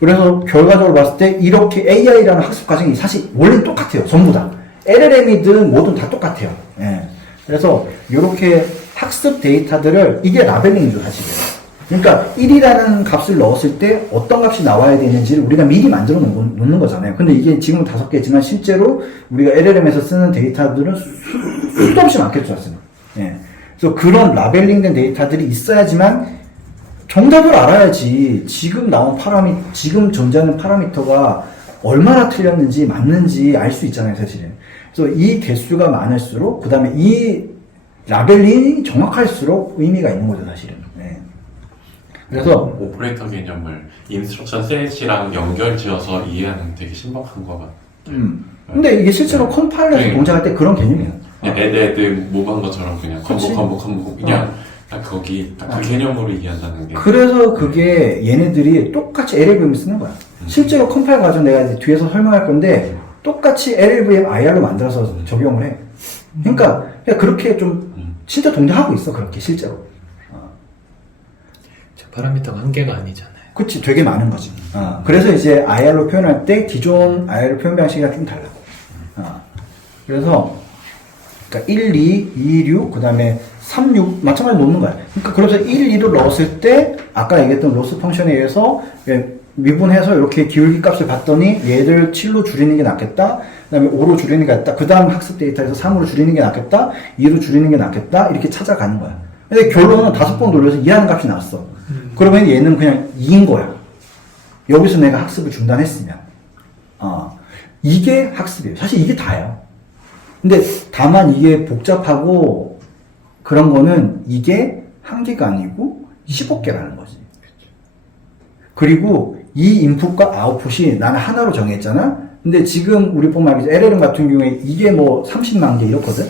결과적으로 봤을 때 이렇게 AI라는 학습 과정이 사실 원래는 똑같아요. 전부 다. LLM이든 뭐든 다 똑같아요. 예. 그래서 이렇게 학습 데이터들을 이게 라벨링이죠, 사실은. 그러니까 1이라는 값을 넣었을 때 어떤 값이 나와야 되는지를 우리가 미리 만들어 놓는 거잖아요. 근데 이게 지금은 5개지만 실제로 우리가 LLM에서 쓰는 데이터들은 수도 없이 많겠죠, 사실은. 예. 그래서 그런 라벨링된 데이터들이 있어야지만 정답을 알아야지 지금 지금 존재하는 파라미터가 얼마나 틀렸는지 맞는지 알 수 있잖아요, 사실은. 그래서 이 개수가 많을수록, 그 다음에 이 라벨링이 정확할수록 의미가 있는 거죠, 사실은. 네. 그래서 오퍼레이터 개념을 인스트럭션 셋이랑 연결 지어서 이해하는 되게 신박한 거 같아요. 근데 이게 실제로 컴파일러에서 네. 동작할 때 그런 개념이에요. 그냥 애드 모브한 것처럼 그냥 그치? 컴보 그냥 딱 거기 딱 그 개념으로 이해한다는 게. 그래서 그게 얘네들이 똑같이 LLVM 쓰는 거야. 실제로 컴파일 과정 내가 이제 뒤에서 설명할 건데 똑같이 LLVM IR로 만들어서 적용을 해. 그러니까 그냥 그렇게 좀 진짜 동작하고 있어, 그렇게 실제로. 저 파라미터가 한 개가 아니잖아요. 그치, 되게 많은 거지. 그래서 이제 IR로 표현할 때 기존 IR 표현 방식이랑 좀 달라. 그래서 그러니까 1, 2, 2, 6, 그 다음에 3, 6 마찬가지로 놓는 거야. 그러니까 그래서 1, 2를 넣었을 때 아까 얘기했던 로스 펑션에 의해서 미분해서 이렇게 기울기 값을 봤더니 얘를 7로 줄이는 게 낫겠다. 그 다음에 5로 줄이는 게 낫겠다. 그 다음 학습 데이터에서 3으로 줄이는 게 낫겠다. 2로 줄이는 게 낫겠다. 이렇게 찾아가는 거야. 근데 결론은 5번 돌려서 2라는 값이 나왔어. 그러면 얘는 그냥 2인 거야. 여기서 내가 학습을 중단했으면. 이게 학습이에요. 사실 이게 다예요. 근데 다만 이게 복잡하고 그런 거는 이게 1개가 아니고 15개라는 거지. 그리고 이 인풋과 아웃풋이 나는 하나로 정했잖아? 근데 지금 우리 뿐만 아니라 LLM 같은 경우에 이게 뭐 30만 개 이렇거든?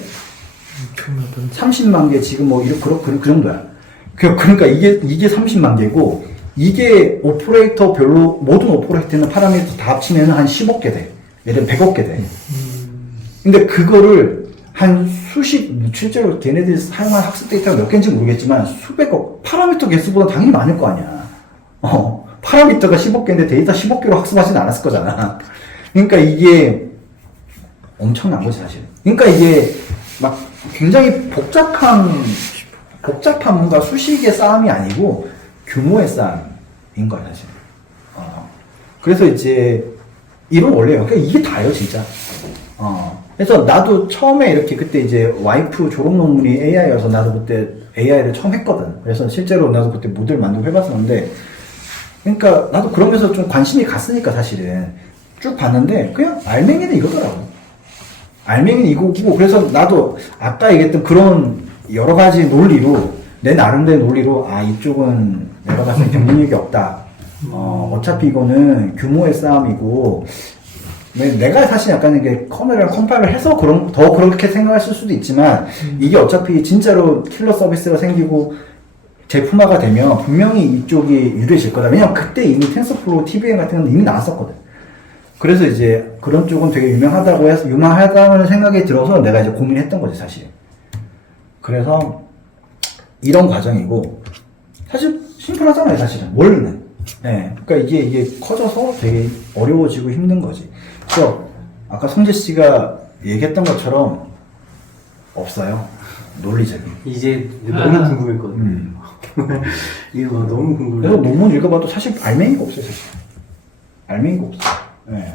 30만 개 지금 뭐 그 정도야. 그러니까 이게 30만 개고, 이게 오퍼레이터별로, 모든 오퍼레이터는 파라미터 다 합치면 한 10억 개 돼. 예를 들면 100억 개 돼. 근데 그거를 실제로 걔네들이 사용한 학습 데이터가 몇 개인지 모르겠지만 수백억, 파라미터 개수보다 당연히 많을 거 아니야. 파라미터가 10억 개인데 데이터 10억 개로 학습하진 않았을 거잖아. 그러니까 이게 엄청난 거지, 사실. 그러니까 이게 막 굉장히 복잡한 뭔가 수식의 싸움이 아니고 규모의 싸움인 거야, 사실. 그래서 이제, 이런 원래요. 그러니까 이게 다예요, 진짜. 그래서 나도 처음에 이렇게 그때 이제 와이프 졸업 논문이 AI여서 나도 그때 AI를 처음 했거든. 그래서 실제로 나도 그때 모델 만들고 해봤었는데, 그러니까 나도 그러면서 좀 관심이 갔으니까 사실은 쭉 봤는데, 그냥 알맹이는 이거더라고. 알맹이는 이거고, 그래서 나도 아까 얘기했던 그런 여러 가지 논리로, 내 나름대로 논리로, 이쪽은 내가 봤을 때 경쟁력이 없다. 어차피 이거는 규모의 싸움이고, 내가 사실 약간 이게 커널이랑 컴파일을 해서 더 그렇게 생각했을 수도 있지만, 이게 어차피 진짜로 킬러 서비스가 생기고, 제품화가 되면 분명히 이쪽이 유리해질 거다. 왜냐면 그때 이미 텐서플로우 TVM 같은 건 이미 나왔었거든. 그래서 이제 그런 쪽은 되게 유망하다는 생각이 들어서 내가 이제 고민했던 거지, 사실. 그래서 이런 과정이고, 사실 심플하잖아요, 사실은. 원래는. 네. 그러니까 이게 커져서 되게 어려워지고 힘든 거지. 그래서 아까 성재 씨가 얘기했던 것처럼 없어요. 논리적인. 이제 너무 궁금했거든요. 이게 뭐 너무 궁금해. 그래서 논문 읽어봐도 사실 알맹이가 없어요, 사실. 알맹이가 없어요. 네.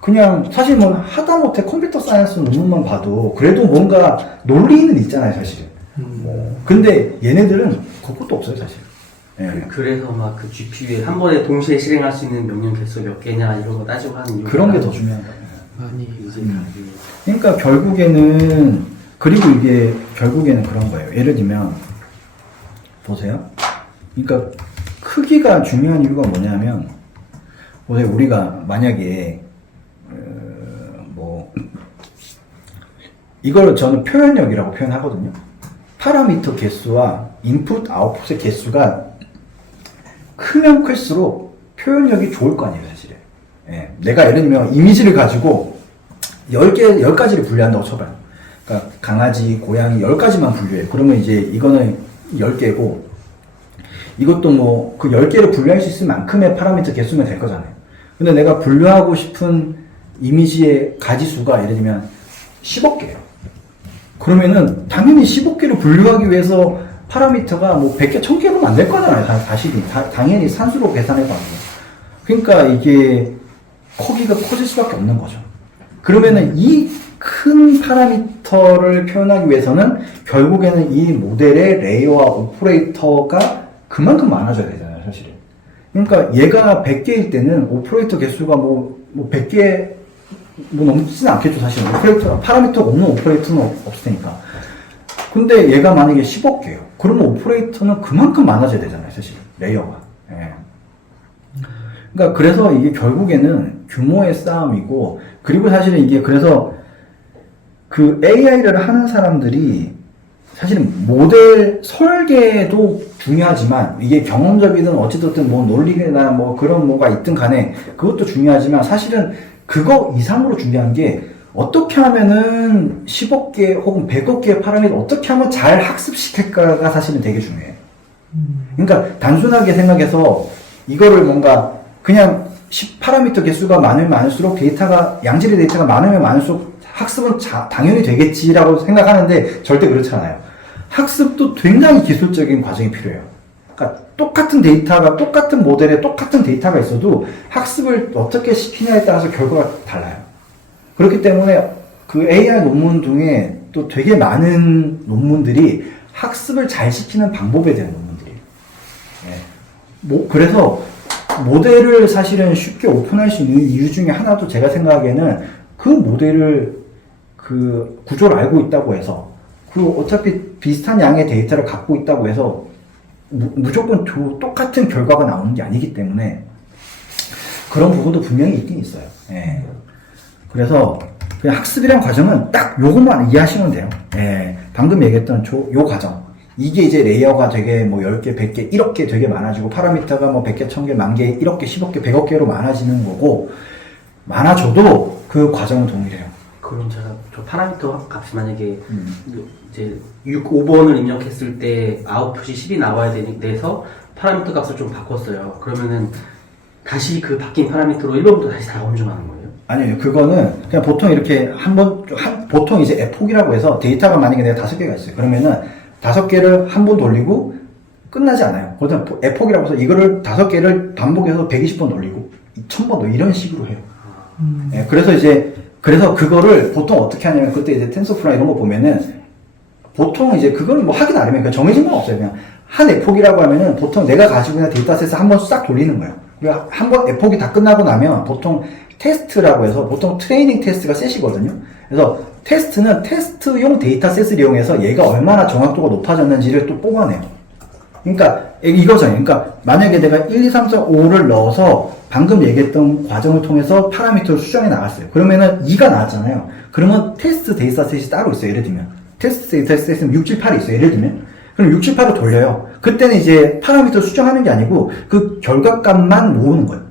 그냥 사실 뭐 하다못해 컴퓨터 사이언스 논문만 봐도 그래도 뭔가 논리는 있잖아요, 사실은. 근데 얘네들은 그것도 없어요, 사실. 네. 그래서 막 그 GPU에 한 번에 동시에 실행할 수 있는 명령 개수 몇 개냐 이런 거 따지고 하는 이유가 그런 게 더 중요한 거예요. 많이 이제 그러니까 결국에는, 그리고 이게 결국에는 그런 거예요. 예를 들면 보세요. 그러니까 크기가 중요한 이유가 뭐냐면, 보세요. 우리가 만약에 이걸 저는 표현력이라고 표현하거든요. 파라미터 개수와 인풋 아웃풋의 개수가 크면 클수록 표현력이 좋을 거 아니에요, 사실은. 예. 내가 예를 들면 이미지를 가지고 10가지를 분류한다고 쳐봐요. 그러니까 강아지, 고양이 10가지만 분류해. 그러면 이제 이거는 10개고, 이것도 뭐 그 10개를 분류할 수 있을 만큼의 파라미터 개수면 될 거잖아요. 근데 내가 분류하고 싶은 이미지의 가지수가 예를 들면 10억 개예요. 그러면은 당연히 15개를 분류하기 위해서 파라미터가 뭐 100개, 1000개로는 안 될 거잖아요. 당연히 산수로 계산해봐도. 그러니까 이게 크기가 커질 수밖에 없는 거죠. 그러면은 이 큰 파라미터를 표현하기 위해서는 결국에는 이 모델의 레이어와 오퍼레이터가 그만큼 많아져야 되잖아요, 사실은. 그러니까 얘가 100개일 때는 오퍼레이터 개수가 뭐 100개 넘지는 않겠죠, 사실은. 파라미터가 없는 오퍼레이터는 없을 테니까. 근데 얘가 만약에 10억 개예요. 그러면 오퍼레이터는 그만큼 많아져야 되잖아요, 사실. 레이어가. 예. 그러니까 그래서 이게 결국에는 규모의 싸움이고, 그리고 사실은 이게 그래서 그 AI를 하는 사람들이 사실은 모델 설계도 중요하지만, 이게 경험적이든 어찌됐든 뭐 논리나 뭐 그런 뭐가 있든 간에 그것도 중요하지만, 사실은 그거 이상으로 중요한 게 어떻게 하면은 10억 개 혹은 100억 개의 파라미터 어떻게 하면 잘 학습시킬까가 사실은 되게 중요해요. 그러니까 단순하게 생각해서 이거를 뭔가 그냥 파라미터 개수가 많으면 많을수록 양질의 데이터가 많으면 많을수록 학습은 당연히 되겠지라고 생각하는데 절대 그렇지 않아요. 학습도 굉장히 기술적인 과정이 필요해요. 그러니까 똑같은 데이터가, 똑같은 모델에 똑같은 데이터가 있어도 학습을 어떻게 시키냐에 따라서 결과가 달라요. 그렇기 때문에 그 AI 논문 중에 또 되게 많은 논문들이 학습을 잘 시키는 방법에 대한 논문들이에요. 네. 그래서 모델을 사실은 쉽게 오픈할 수 있는 이유 중에 하나도 제가 생각하기에는 그 모델을 그 구조를 알고 있다고 해서, 그리고 어차피 비슷한 양의 데이터를 갖고 있다고 해서 무조건 똑같은 결과가 나오는 게 아니기 때문에 그런 부분도 분명히 있긴 있어요. 예. 그래서 그냥 학습이란 과정은 딱 요것만 이해하시면 돼요. 예. 방금 얘기했던 요 과정. 이게 이제 레이어가 되게 뭐 10개, 100개, 1억 개 되게 많아지고, 파라미터가 뭐 100개, 1000개, 10,000개, 1억 개, 10억 개, 100억 개로 많아지는 거고, 많아져도 그 과정은 동일해요. 그럼 저 파라미터 값이 만약에 이제 5번을 입력했을 때 아웃풋이 10이 나와야 돼서 파라미터 값을 좀 바꿨어요. 그러면은 다시 그 바뀐 파라미터로 1번부터 다시 다 검증하는 거예요? 아니요, 그거는 그냥 보통 이렇게 보통 이제 에폭이라고 해서 데이터가 만약에 내가 5개가 있어요. 그러면은 5개를 한 번 돌리고 끝나지 않아요. 거기다 에폭이라고 해서 이거를 5개를 반복해서 120번 돌리고 1000번 더 이런 식으로 해요. 예, 그래서 그거를 보통 어떻게 하냐면 그때 이제 텐서플로우 이런 거 보면은 보통 이제 그건 뭐 하기 나름이에요. 그냥 정해진 건 없어요. 그냥 한 에폭이라고 하면은 보통 내가 가지고 있는 데이터셋을 한번 싹 돌리는 거예요. 그리고 한번 에폭이 다 끝나고 나면 보통 테스트라고 해서 보통 트레이닝 테스트가 셋이거든요. 그래서 테스트는 테스트용 데이터셋을 이용해서 얘가 얼마나 정확도가 높아졌는지를 또 뽑아내요. 그러니까 이거죠. 그러니까 만약에 내가 1, 2, 3, 4, 5를 넣어서 방금 얘기했던 과정을 통해서 파라미터를 수정해 나갔어요. 그러면은 2가 나왔잖아요. 그러면 테스트 데이터셋이 따로 있어요. 예를 들면 테스트 데이터셋은 6, 7, 8이 있어요. 예를 들면 그럼 6, 7, 8을 돌려요. 그때는 이제 파라미터 수정하는 게 아니고 그 결과값만 모으는 거예요.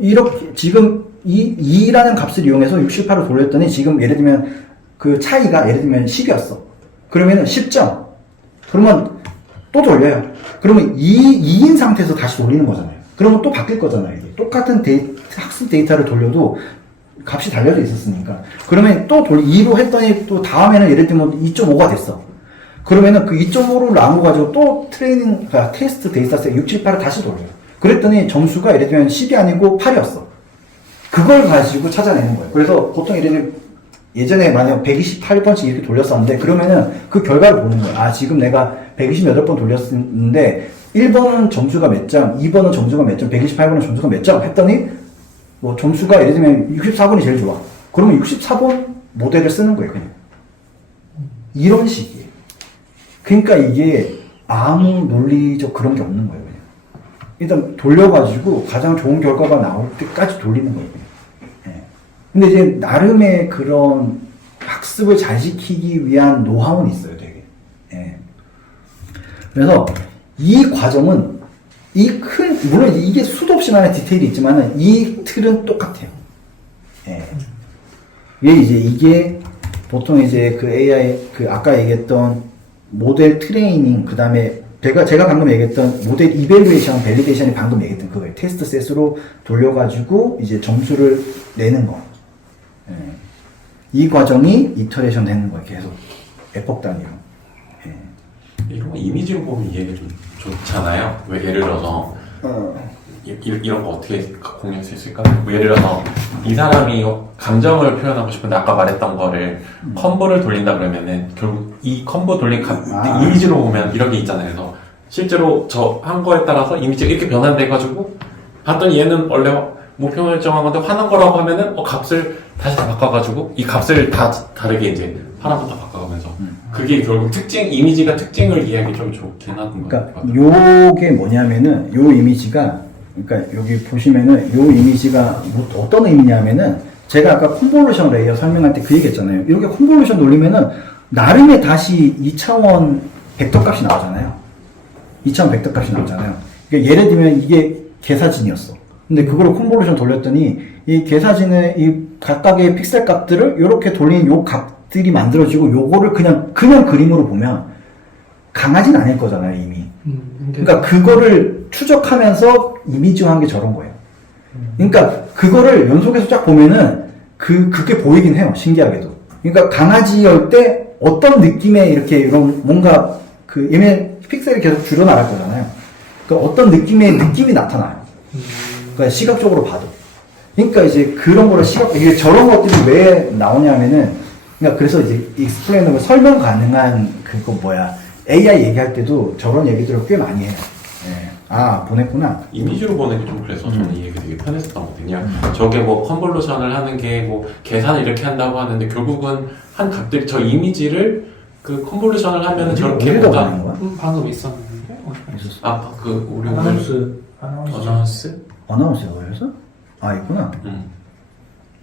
이렇게 지금 2라는 값을 이용해서 6, 7, 8을 돌렸더니 지금 예를 들면 그 차이가 예를 들면 10이었어. 그러면은 10점. 그러면 또 돌려요. 그러면 2인 상태에서 다시 돌리는 거잖아요. 그러면 또 바뀔 거잖아요. 이게. 똑같은 학습 데이터를 돌려도 값이 달려져 있었으니까. 그러면 또 2로 했더니 또 다음에는 예를 들면 2.5가 됐어. 그러면은 그 2.5를 나눠가지고 또 테스트 데이터셋 6, 7, 8을 다시 돌려요. 그랬더니 점수가 예를 들면 10이 아니고 8이었어. 그걸 가지고 찾아내는 거예요. 그래서 보통 예를 들면 예전에 만약 128번씩 이렇게 돌렸었는데 그러면은 그 결과를 보는 거예요. 아, 지금 내가 128번 돌렸는데 1번은 점수가 몇 점, 2번은 점수가 몇 점, 128번은 점수가 몇 점 했더니 뭐 점수가 예를 들면 64번이 제일 좋아. 그러면 64번 모델을 쓰는 거예요, 그냥. 이런 식이에요. 그러니까 이게 아무 논리적 그런 게 없는 거예요, 그냥. 일단 돌려가지고 가장 좋은 결과가 나올 때까지 돌리는 거예요. 예. 근데 이제 나름의 그런 학습을 잘 시키기 위한 노하우는 있어요, 되게. 예. 그래서 이 과정은 물론 이게 수도 없이 많은 디테일이 있지만은 이 틀은 똑같아요. 예. 이게 보통 이제 그 AI, 아까 얘기했던 모델 트레이닝, 그 다음에 제가 방금 얘기했던 모델 이벨루에이션, 밸리데이션이 방금 얘기했던 그거예요. 테스트 셋으로 돌려가지고 이제 점수를 내는 거. 예. 이 과정이 이터레이션 되는 거예요. 계속. 에폭 단위로. 예. 이런 거 이미지로 보면 이해가 좀 좋잖아요. 왜 예를 들어서 이런 거 어떻게 공유할 수 있을까? 뭐 예를 들어서 이 사람이 감정을 표현하고 싶은데 아까 말했던 거를 컴보를 돌린다 그러면은 결국 이 컴보 돌린 이미지로 보면 이런 게 있잖아요. 그래서 실제로 저 한 거에 따라서 이미지가 이렇게 변환돼가지고 봤더니 얘는 원래 목표 설정한 건데 화난 거라고 하면은 값을 다시 다 바꿔가지고 이 값을 다 다르게 이제 하나부터 바꿔가면서 그게 결국 이미지가 특징을 이해하기 좀 좋긴 하는 거예요. 그러니까 요게 뭐냐면은 요 이미지가 그러니까 여기 보시면은 요 이미지가 어떤 의미냐면은 제가 아까 컨볼루션 레이어 설명할 때 그 얘기 했잖아요. 이렇게 컨볼루션 돌리면은 나름의 다시 2차원 벡터 값이 나오잖아요. 2차원 벡터 값이 나오잖아요. 그러니까 예를 들면 이게 계사진이었어. 근데 그거를 컨볼루션 돌렸더니 이 계사진의 이 각각의 픽셀 값들을 이렇게 돌린 요 값들이 만들어지고 요거를 그냥 그림으로 보면 강하진 않을 거잖아요, 이미. 그러니까 그거를 추적하면서 이미지화한 게 저런 거예요. 그러니까 그거를 연속해서 쫙 보면은 그게 보이긴 해요, 신기하게도. 그러니까 강아지일 때 어떤 느낌의 이렇게 이런 뭔가 얘네 픽셀이 계속 줄어나갈 거잖아요. 그러니까 어떤 느낌이 나타나요. 그러니까 시각적으로 봐도. 그러니까 이제 그런 거를 이게 저런 것들이 왜 나오냐면은, 그러니까 그래서 이제 익스플레이너블 설명 가능한 AI 얘기할 때도 저런 얘기들을 꽤 많이 해요. 예. 아, 보냈구나. 이미지로 보는 게 좀 그래서 저는 이해가 되게 편했었던 거거든요. 저게 뭐 컨볼루션을 하는 게 뭐 계산을 이렇게 한다고 하는데 결국은 한 값들이 저 이미지를 그 컨볼루션을 하면은 저렇게 어디다 뭔가 보낸 거야? 방금 있었는데 우리 아나운스 어나운스가 걸려서? 아, 있구나.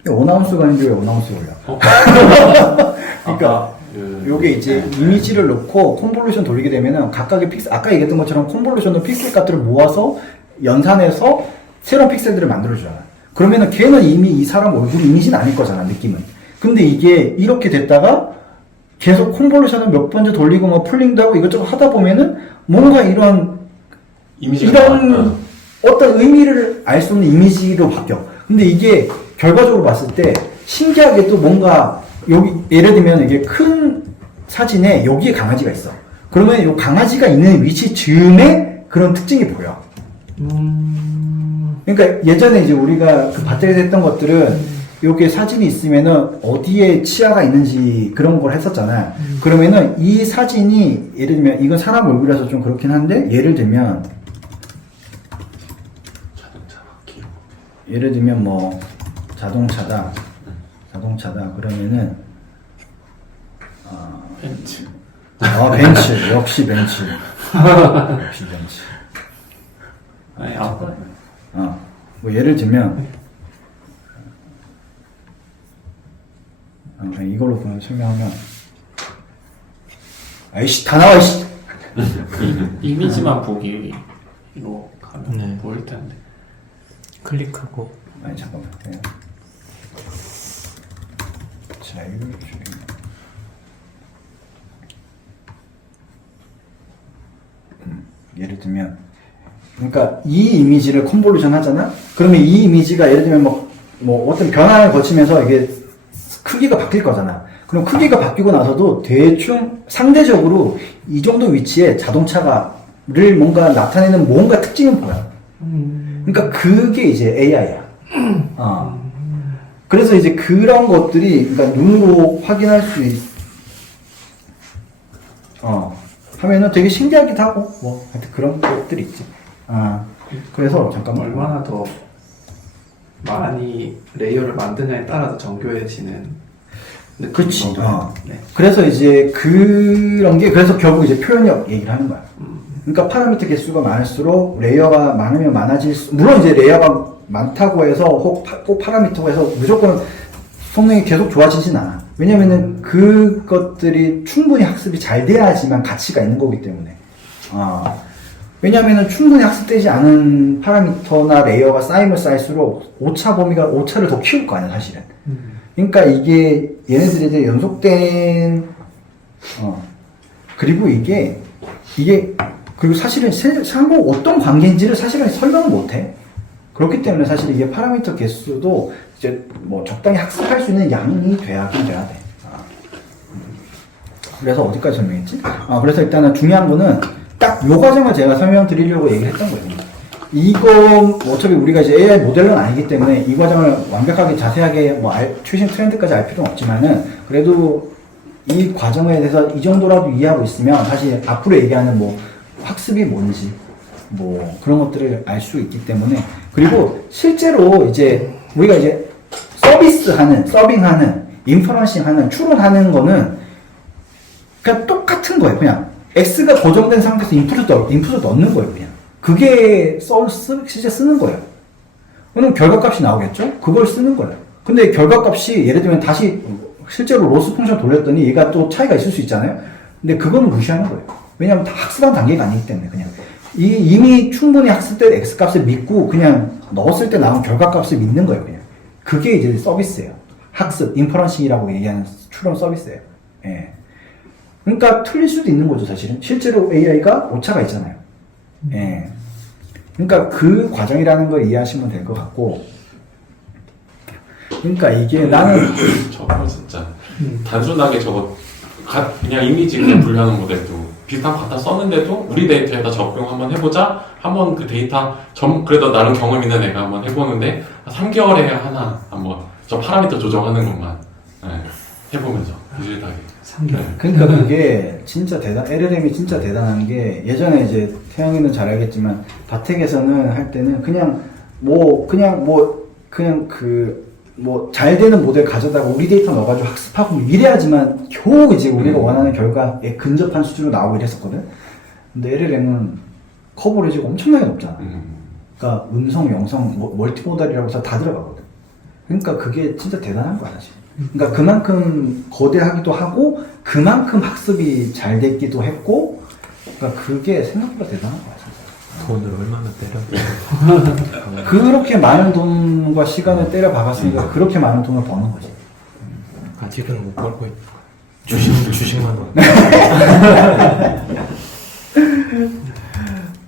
어나운스가 아닌데 왜 어나운스 걸려? 그러니까 요게 이제 이미지를 넣고 컨볼루션 돌리게 되면은 각각의 픽셀, 아까 얘기했던 것처럼 컨볼루션으로 픽셀 값들을 모아서 연산해서 새로운 픽셀들을 만들어주잖아. 그러면은 걔는 이미 이 사람 얼굴 이미지는 아닐 거잖아, 느낌은. 근데 이게 이렇게 됐다가 계속 컨볼루션을 몇 번째 돌리고 뭐 풀링도 하고 이것저것 하다 보면은 뭔가 이런 어떤 의미를 알 수 없는 이미지로 바뀌어. 근데 이게 결과적으로 봤을 때 신기하게 또 뭔가 여기 예를 들면 이게 큰 사진에 여기에 강아지가 있어. 그러면 요 강아지가 있는 위치 즈음에 그런 특징이 보여. 그러니까 예전에 이제 우리가 그 밭에서 했던 것들은 요게 사진이 있으면은 어디에 치아가 있는지 그런 걸 했었잖아. 그러면은 이 사진이 예를 들면 이건 사람 얼굴이라서 좀 그렇긴 한데 예를 들면 뭐 자동차다 그러면은 벤츠. 벤츠 역시 벤츠 역시 벤츠 아니, 아빠. 뭐 예를 들면 그냥 이걸로 그냥 설명하면 아이씨 다 나와 이씨 이미지만 보기 이거 가면 네. 보일 텐데. 클릭하고 아니 잠깐만 그냥 자율주행 예를 들면 그러니까 이 이미지를 컨볼루션 하잖아? 그러면 이 이미지가 예를 들면 뭐 어떤 변화를 거치면서 이게 크기가 바뀔 거잖아. 그럼 크기가 바뀌고 나서도 대충 상대적으로 이 정도 위치에 자동차가를 뭔가 나타내는 뭔가 특징은 보여. 그러니까 그게 이제 AI야. 그래서 이제 그런 것들이 그러니까 눈으로 확인할 수 하면은 되게 신기하기도 하고 뭐 하여튼 그런 것들이 있지. 그래서 잠깐만 얼마나 더 많이 레이어를 만드냐에 따라서 정교해지는 느낌이 그치. 거고요. 네. 그래서 이제 그런 게 그래서 결국 이제 표현력 얘기를 하는 거야. 그러니까 파라미터 개수가 많을수록 레이어가 많으면 많아질수록 물론 이제 레이어가 많다고 해서 꼭 파라미터고 해서 무조건 성능이 계속 좋아지진 않아. 왜냐면은 그것들이 충분히 학습이 잘 돼야지만 가치가 있는 거기 때문에. 왜냐면은 충분히 학습되지 않은 파라미터나 레이어가 쌓이면 쌓일수록 오차를 더 키울 거 아니야, 사실은. 그러니까 이게 얘네들에 대해 연속된 그리고 이게 그리고 사실은 상호 어떤 관계인지를 사실은 설명을 못해. 그렇기 때문에 사실 이게 파라미터 개수도 이제 뭐 적당히 학습할 수 있는 양이 돼야 돼. 그래서 어디까지 설명했지? 그래서 일단은 중요한 거는 딱 요 과정을 제가 설명드리려고 얘기를 했던 거예요. 이거 어차피 우리가 이제 AI 모델은 아니기 때문에 이 과정을 완벽하게 자세하게 뭐 최신 트렌드까지 알 필요는 없지만은 그래도 이 과정에 대해서 이 정도라도 이해하고 있으면 사실 앞으로 얘기하는 뭐 학습이 뭔지 뭐 그런 것들을 알 수 있기 때문에 그리고 실제로 이제 우리가 이제 서빙하는 인퍼런싱하는 추론하는 거는 그냥 똑같은 거예요. 그냥 X가 고정된 상태에서 인풋을 넣는 거예요. 그냥 그게 실제 쓰는 거예요. 그럼 결과값이 나오겠죠? 그걸 쓰는 거예요. 근데 결과값이 예를 들면 다시 실제로 로스 펑션 돌렸더니 얘가 또 차이가 있을 수 있잖아요. 근데 그거는 무시하는 거예요. 왜냐하면 다 학습한 단계가 아니기 때문에 그냥 이미 충분히 학습된 X값을 믿고 그냥 넣었을 때 나온 결과값을 믿는 거예요. 그냥 그게 이제 서비스예요. 학습, 인퍼런싱이라고 얘기하는 추론 서비스예요. 예. 그러니까 틀릴 수도 있는 거죠, 사실은. 실제로 AI가 오차가 있잖아요. 예. 그러니까 그 과정이라는 걸 이해하시면 될 것 같고. 그러니까 이게 나는 저거 진짜 단순하게 그냥 이미지 그냥 분류하는 모델도 비슷한 거 갖다 썼는데도 우리 데이터에다 적용 한번 해보자. 한번 그 데이터 그래도 나름 경험 있는 애가 한번 해보는데 3개월에 하나 한번 저 파라미터 조정하는 것만 해보면서 비슷하게. 3개월. 그러니까 그게 진짜 LLM이 진짜 대단한 게 예전에 이제 태영이는 잘 알겠지만 바텍에서는 할 때는 잘 되는 모델 가져다가 우리 데이터 넣어가지고 학습하고 이래야지만 겨우 이제 우리가 원하는 결과에 근접한 수준으로 나오고 이랬었거든. 근데 LLM은 커버리지가 엄청나게 높잖아. 그러니까 음성, 영상, 멀티모달이라고 해서 다 들어가거든. 그러니까 그게 진짜 대단한 거야, 사실. 그러니까 그만큼 거대하기도 하고 그만큼 학습이 잘 됐기도 했고 그러니까 그게 생각보다 대단한 거야, 진짜. 돈을 얼마나 때려 그렇게 많은 돈과 시간을 때려 박았으니까 그렇게 많은 돈을 버는 거지. 아직은 못 벌고 있 주식만 원.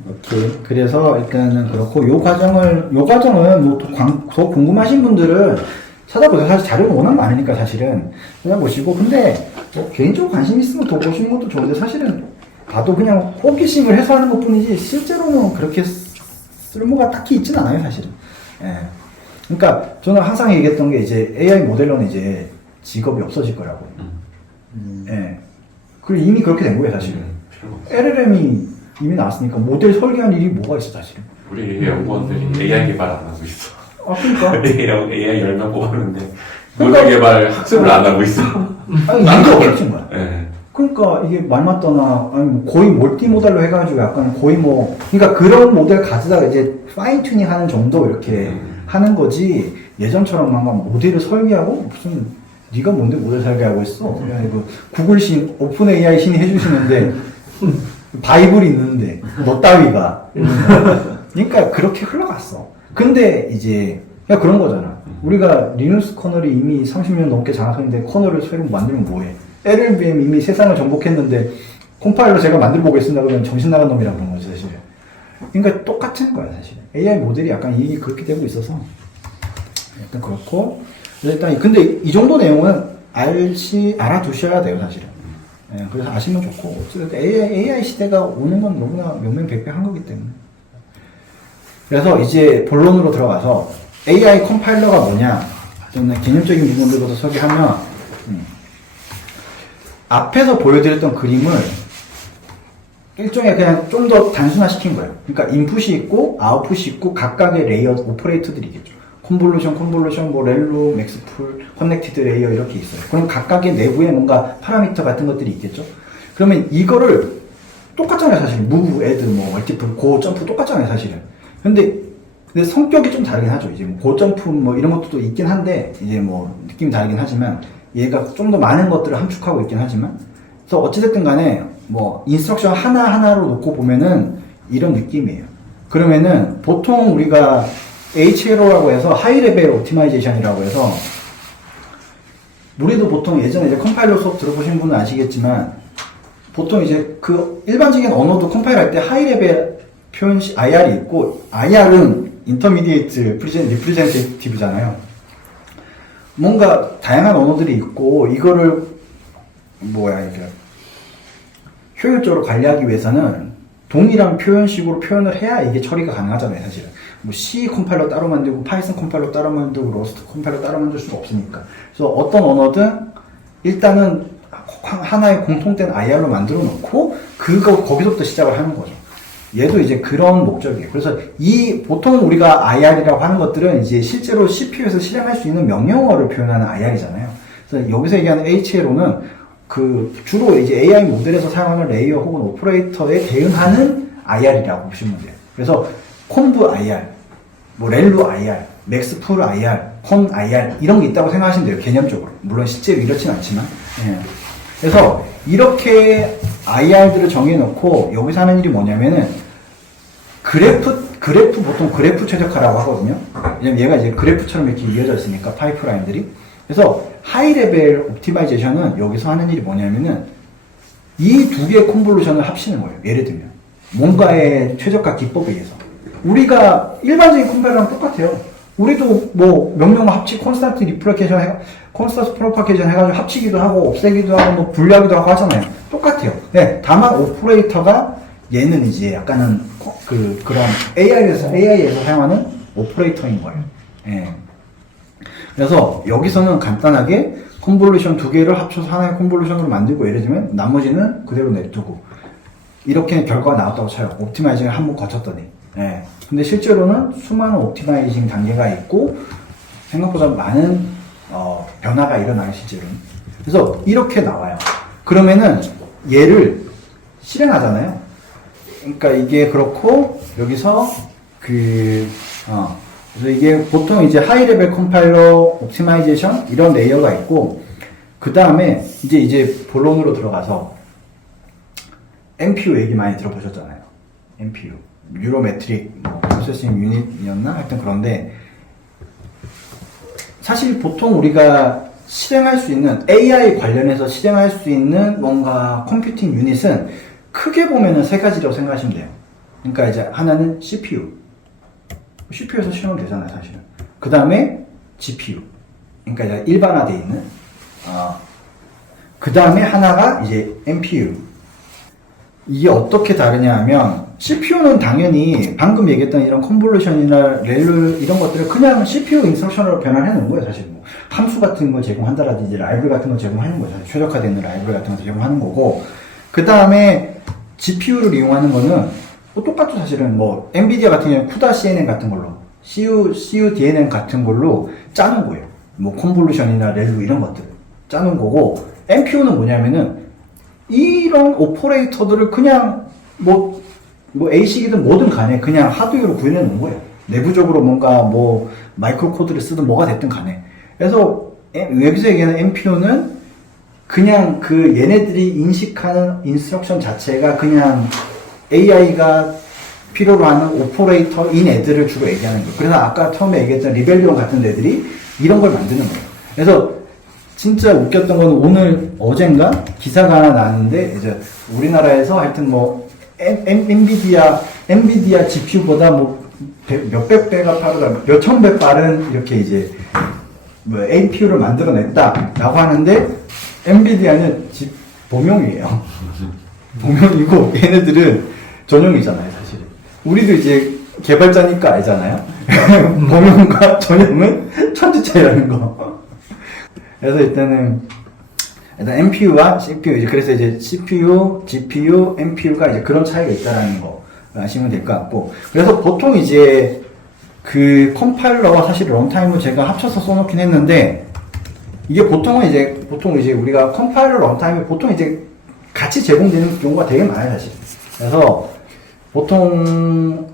오케이. 그래서 일단은 그렇고 요 과정은 뭐 더 궁금하신 분들은 찾아보세요. 사실 자료는 워낙 많으니까 사실은 찾아보시고 근데 뭐 개인적으로 관심 있으면 더 보시는 것도 좋은데 사실은 봐도 그냥 호기심을 해소하는 것 뿐이지 실제로는 그렇게 쓸모가 딱히 있진 않아요, 사실은. 예. 그러니까 저는 항상 얘기했던 게 이제 AI 모델러는 이제 직업이 없어질 거라고. 예. 그리고 이미 그렇게 된 거예요, 사실은. LLM이 이미 나왔으니까 모델 설계한 일이 뭐가 있어, 사실은. 우리 연구원들이 AI 개발 안 하고 있어. 아, 그러니까. AI 10명 뽑았는데 그러니까- 모델 개발 학습을 안 하고 있어. 아니, 이게 없어진 거야. 네. 그러니까 이게 말 맞다나 아니 뭐 거의 멀티 모델로 해가지고 약간 거의 뭐 그러니까 그런 모델 가지다가 이제 파인 튜닝 하는 정도 이렇게 하는 거지 예전처럼 막 모델을 설계하고 무슨 네가 뭔데 모델 설계하고 있어 그냥 이거 구글 신 오픈 AI 신이 해주시는데 바이블이 있는데 너 따위가 그러니까 그렇게 흘러갔어. 근데 이제 그냥 그런 거잖아. 우리가 리눅스 커널이 이미 30년 넘게 장악했는데 커널을 새로 만들면 뭐해? LLVM 이미 세상을 정복했는데 컴파일러 제가 만들어 보겠습니다 그러면 정신 나간 놈이라고 그런 거지 사실. 그러니까 똑같은 거야 사실. AI 모델이 약간 이익이 그렇게 되고 있어서 약간 그렇고 일단 근데 이 정도 내용은 알아두셔야 돼요 사실은. 예, 그래서 아시면 좋고 어쨌든 AI 시대가 오는 건 너무나 명명백백한 거기 때문에. 그래서 이제 본론으로 들어가서 AI 컴파일러가 뭐냐 저는 개념적인 부분들부터 소개하면 앞에서 보여드렸던 그림을 일종의 그냥 좀 더 단순화시킨 거예요. 그러니까 인풋이 있고 아웃풋이 있고 각각의 레이어 오퍼레이터들이 있겠죠. 컨볼루션, 뭐 렐로, 맥스풀, 커넥티드 레이어 이렇게 있어요. 그럼 각각의 내부에 뭔가 파라미터 같은 것들이 있겠죠. 그러면 이거를 똑같잖아요, 사실. 무브, 애드, 뭐 멀티플, 고 점프 똑같잖아요, 사실은. 근데 성격이 좀 다르긴 하죠. 이제 뭐 고 점프 뭐 이런 것도 있긴 한데 이제 뭐 느낌이 다르긴 하지만. 얘가 좀 더 많은 것들을 함축하고 있긴 하지만 그래서 어찌됐든 간에 뭐 인스트럭션 하나하나로 놓고 보면은 이런 느낌이에요. 그러면은 보통 우리가 HLO라고 해서 하이 레벨 옵티마이제이션이라고 해서 우리도 보통 예전에 이제 컴파일러 수업 들어보신 분은 아시겠지만 보통 이제 그 일반적인 언어도 컴파일할 때 하이 레벨 표현식 IR이 있고 IR은 인터미디에이트 리프레젠테이티브잖아요. 뭔가 다양한 언어들이 있고 이거를 이게 효율적으로 관리하기 위해서는 동일한 표현식으로 표현을 해야 이게 처리가 가능하잖아요, 사실은. 뭐 C 컴파일러 따로 만들고 파이썬 컴파일러 따로 만들고 러스트 컴파일러 따로 만들 수가 없으니까. 그래서 어떤 언어든 일단은 하나의 공통된 IR로 만들어 놓고 거기서부터 시작을 하는 거죠. 얘도 이제 그런 목적이에요. 그래서 보통 우리가 IR이라고 하는 것들은 이제 실제로 CPU에서 실행할 수 있는 명령어를 표현하는 IR이잖아요. 그래서 여기서 얘기하는 HLO는 주로 이제 AI 모델에서 사용하는 레이어 혹은 오퍼레이터에 대응하는 IR이라고 보시면 돼요. 그래서 콤브 IR, 뭐 렐루 IR, 맥스풀 IR, 컨 IR 이런 게 있다고 생각하시면 돼요. 개념적으로. 물론 실제로 이렇진 않지만. 예. 그래서 이렇게 IR들을 정해놓고 여기서 하는 일이 뭐냐면은 보통 그래프 최적화라고 하거든요. 왜냐면 얘가 이제 그래프처럼 이렇게 이어져 있으니까 파이프라인들이. 그래서 하이 레벨 옵티마이제이션은 여기서 하는 일이 뭐냐면은 이 두 개의 컨볼루션을 합치는 거예요. 예를 들면 뭔가의 최적화 기법에 의해서 우리가 일반적인 컴파일러랑 똑같아요. 우리도 뭐 명령 합치 콘스탄트 리플리케이션 콘스탄트 프로파게이션 해가지고 합치기도 하고 없애기도 하고 뭐 분리하기도 하고 하잖아요. 똑같아요. 네, 다만 오퍼레이터가 얘는 이제 약간은 그런 AI에서 사용하는 오퍼레이터인 거예요. 예. 그래서 여기서는 간단하게 컨볼루션 두 개를 합쳐서 하나의 컨볼루션으로 만들고 예를 들면 나머지는 그대로 냅두고 이렇게 결과가 나왔다고 쳐요. 옵티마이징을 한번 거쳤더니. 예. 근데 실제로는 수많은 옵티마이징 단계가 있고 생각보다 많은 변화가 일어나요, 실제로는. 그래서 이렇게 나와요. 그러면은 얘를 실행하잖아요. 그러니까 이게 그렇고 여기서 그래서 이게 보통 이제 하이 레벨 컴파일러 옵티마이제이션 이런 레이어가 있고 그 다음에 이제 본론으로 들어가서 MPU 얘기 많이 들어보셨잖아요. MPU 뉴로메트릭 프로세싱 유닛이었나 하여튼 그런데 사실 보통 우리가 실행할 수 있는 AI 관련해서 실행할 수 있는 뭔가 컴퓨팅 유닛은 크게 보면은 세 가지라고 생각하시면 돼요. 그러니까 이제 하나는 CPU에서 실행이 되잖아요, 사실은. 그 다음에 GPU. 그러니까 이제 일반화되어 있는. 그 다음에 하나가 이제 NPU. 이게 어떻게 다르냐 하면 CPU는 당연히 방금 얘기했던 이런 컨볼루션이나 렐루 이런 것들을 그냥 CPU 인스트럭션으로 변환해 놓은 거예요. 사실 뭐 함수 같은 거 제공한다라든지 라이브러리 같은 거 제공하는 거죠. 최적화되는 라이브러리 같은 거 제공하는 거고, 그 다음에 GPU를 이용하는 거는 뭐 똑같죠. 사실은 뭐 엔비디아 같은 경우는 CUDA CNN 같은 걸로 CUDNN 같은 걸로 짜는 거예요. 뭐 컨볼루션이나 렐루 이런 것들 짜는 거고, NPU는 뭐냐면은 이런 오퍼레이터들을 그냥 뭐 A식이든 뭐든 간에 그냥 하드웨어로 구현해 놓은 거예요. 내부적으로 뭔가 뭐 마이크로 코드를 쓰든 뭐가 됐든 간에. 그래서 여기서 얘기하는 NPU는 그냥 그 얘네들이 인식하는 인스트럭션 자체가 그냥 AI가 필요로 하는 오퍼레이터인 애들을 주로 얘기하는 거예요. 그래서 아까 처음에 얘기했던 리벨리온 같은 애들이 이런 걸 만드는 거예요. 그래서 진짜 웃겼던 건 오늘 어젠가 기사가 하나 나왔는데, 이제 우리나라에서 하여튼 뭐 엔비디아 GPU보다 뭐 몇백 배가 빠르다, 몇천 배 빠른 이렇게 이제 뭐 APU를 만들어냈다라고 하는데, 엔비디아는 범용이에요. 범용이고 얘네들은 전용이잖아요, 사실은. 우리도 이제 개발자니까 알잖아요. 범용과 전용은 천지 차이라는 거. 그래서 일단 NPU와 CPU, 그래서 이제 CPU, GPU, NPU가 이제 그런 차이가 있다라는 거 아시면 될 것 같고, 그래서 보통 이제 그 컴파일러와 사실 런타임을 제가 합쳐서 써놓긴 했는데, 이게 보통 이제 우리가 컴파일러 런타임이 보통 이제 같이 제공되는 경우가 되게 많아요, 사실. 그래서 보통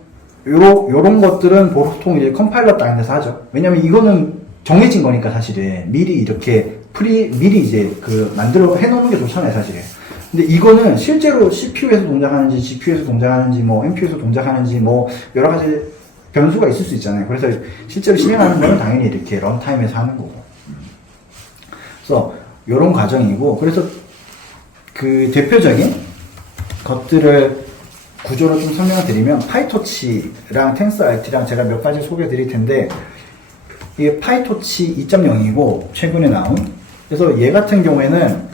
요런 것들은 보통 이제 컴파일러 단에서 하죠. 왜냐면 이거는 정해진 거니까 사실은 미리 이렇게 미리 이제 그 만들어 해놓는 게 좋잖아요, 사실은. 근데 이거는 실제로 CPU에서 동작하는지, GPU에서 동작하는지, 뭐 NPU에서 동작하는지, 뭐 여러 가지 변수가 있을 수 있잖아요. 그래서 실제로 실행하는 거는 당연히 이렇게 런타임에서 하는 거고. 그래서 요런 과정이고, 그래서 그 대표적인 것들을 구조로 좀 설명을 드리면, 파이토치랑 텐서RT랑 제가 몇 가지 소개해 드릴 텐데, 이게 파이토치 2.0이고 최근에 나온. 그래서 얘 같은 경우에는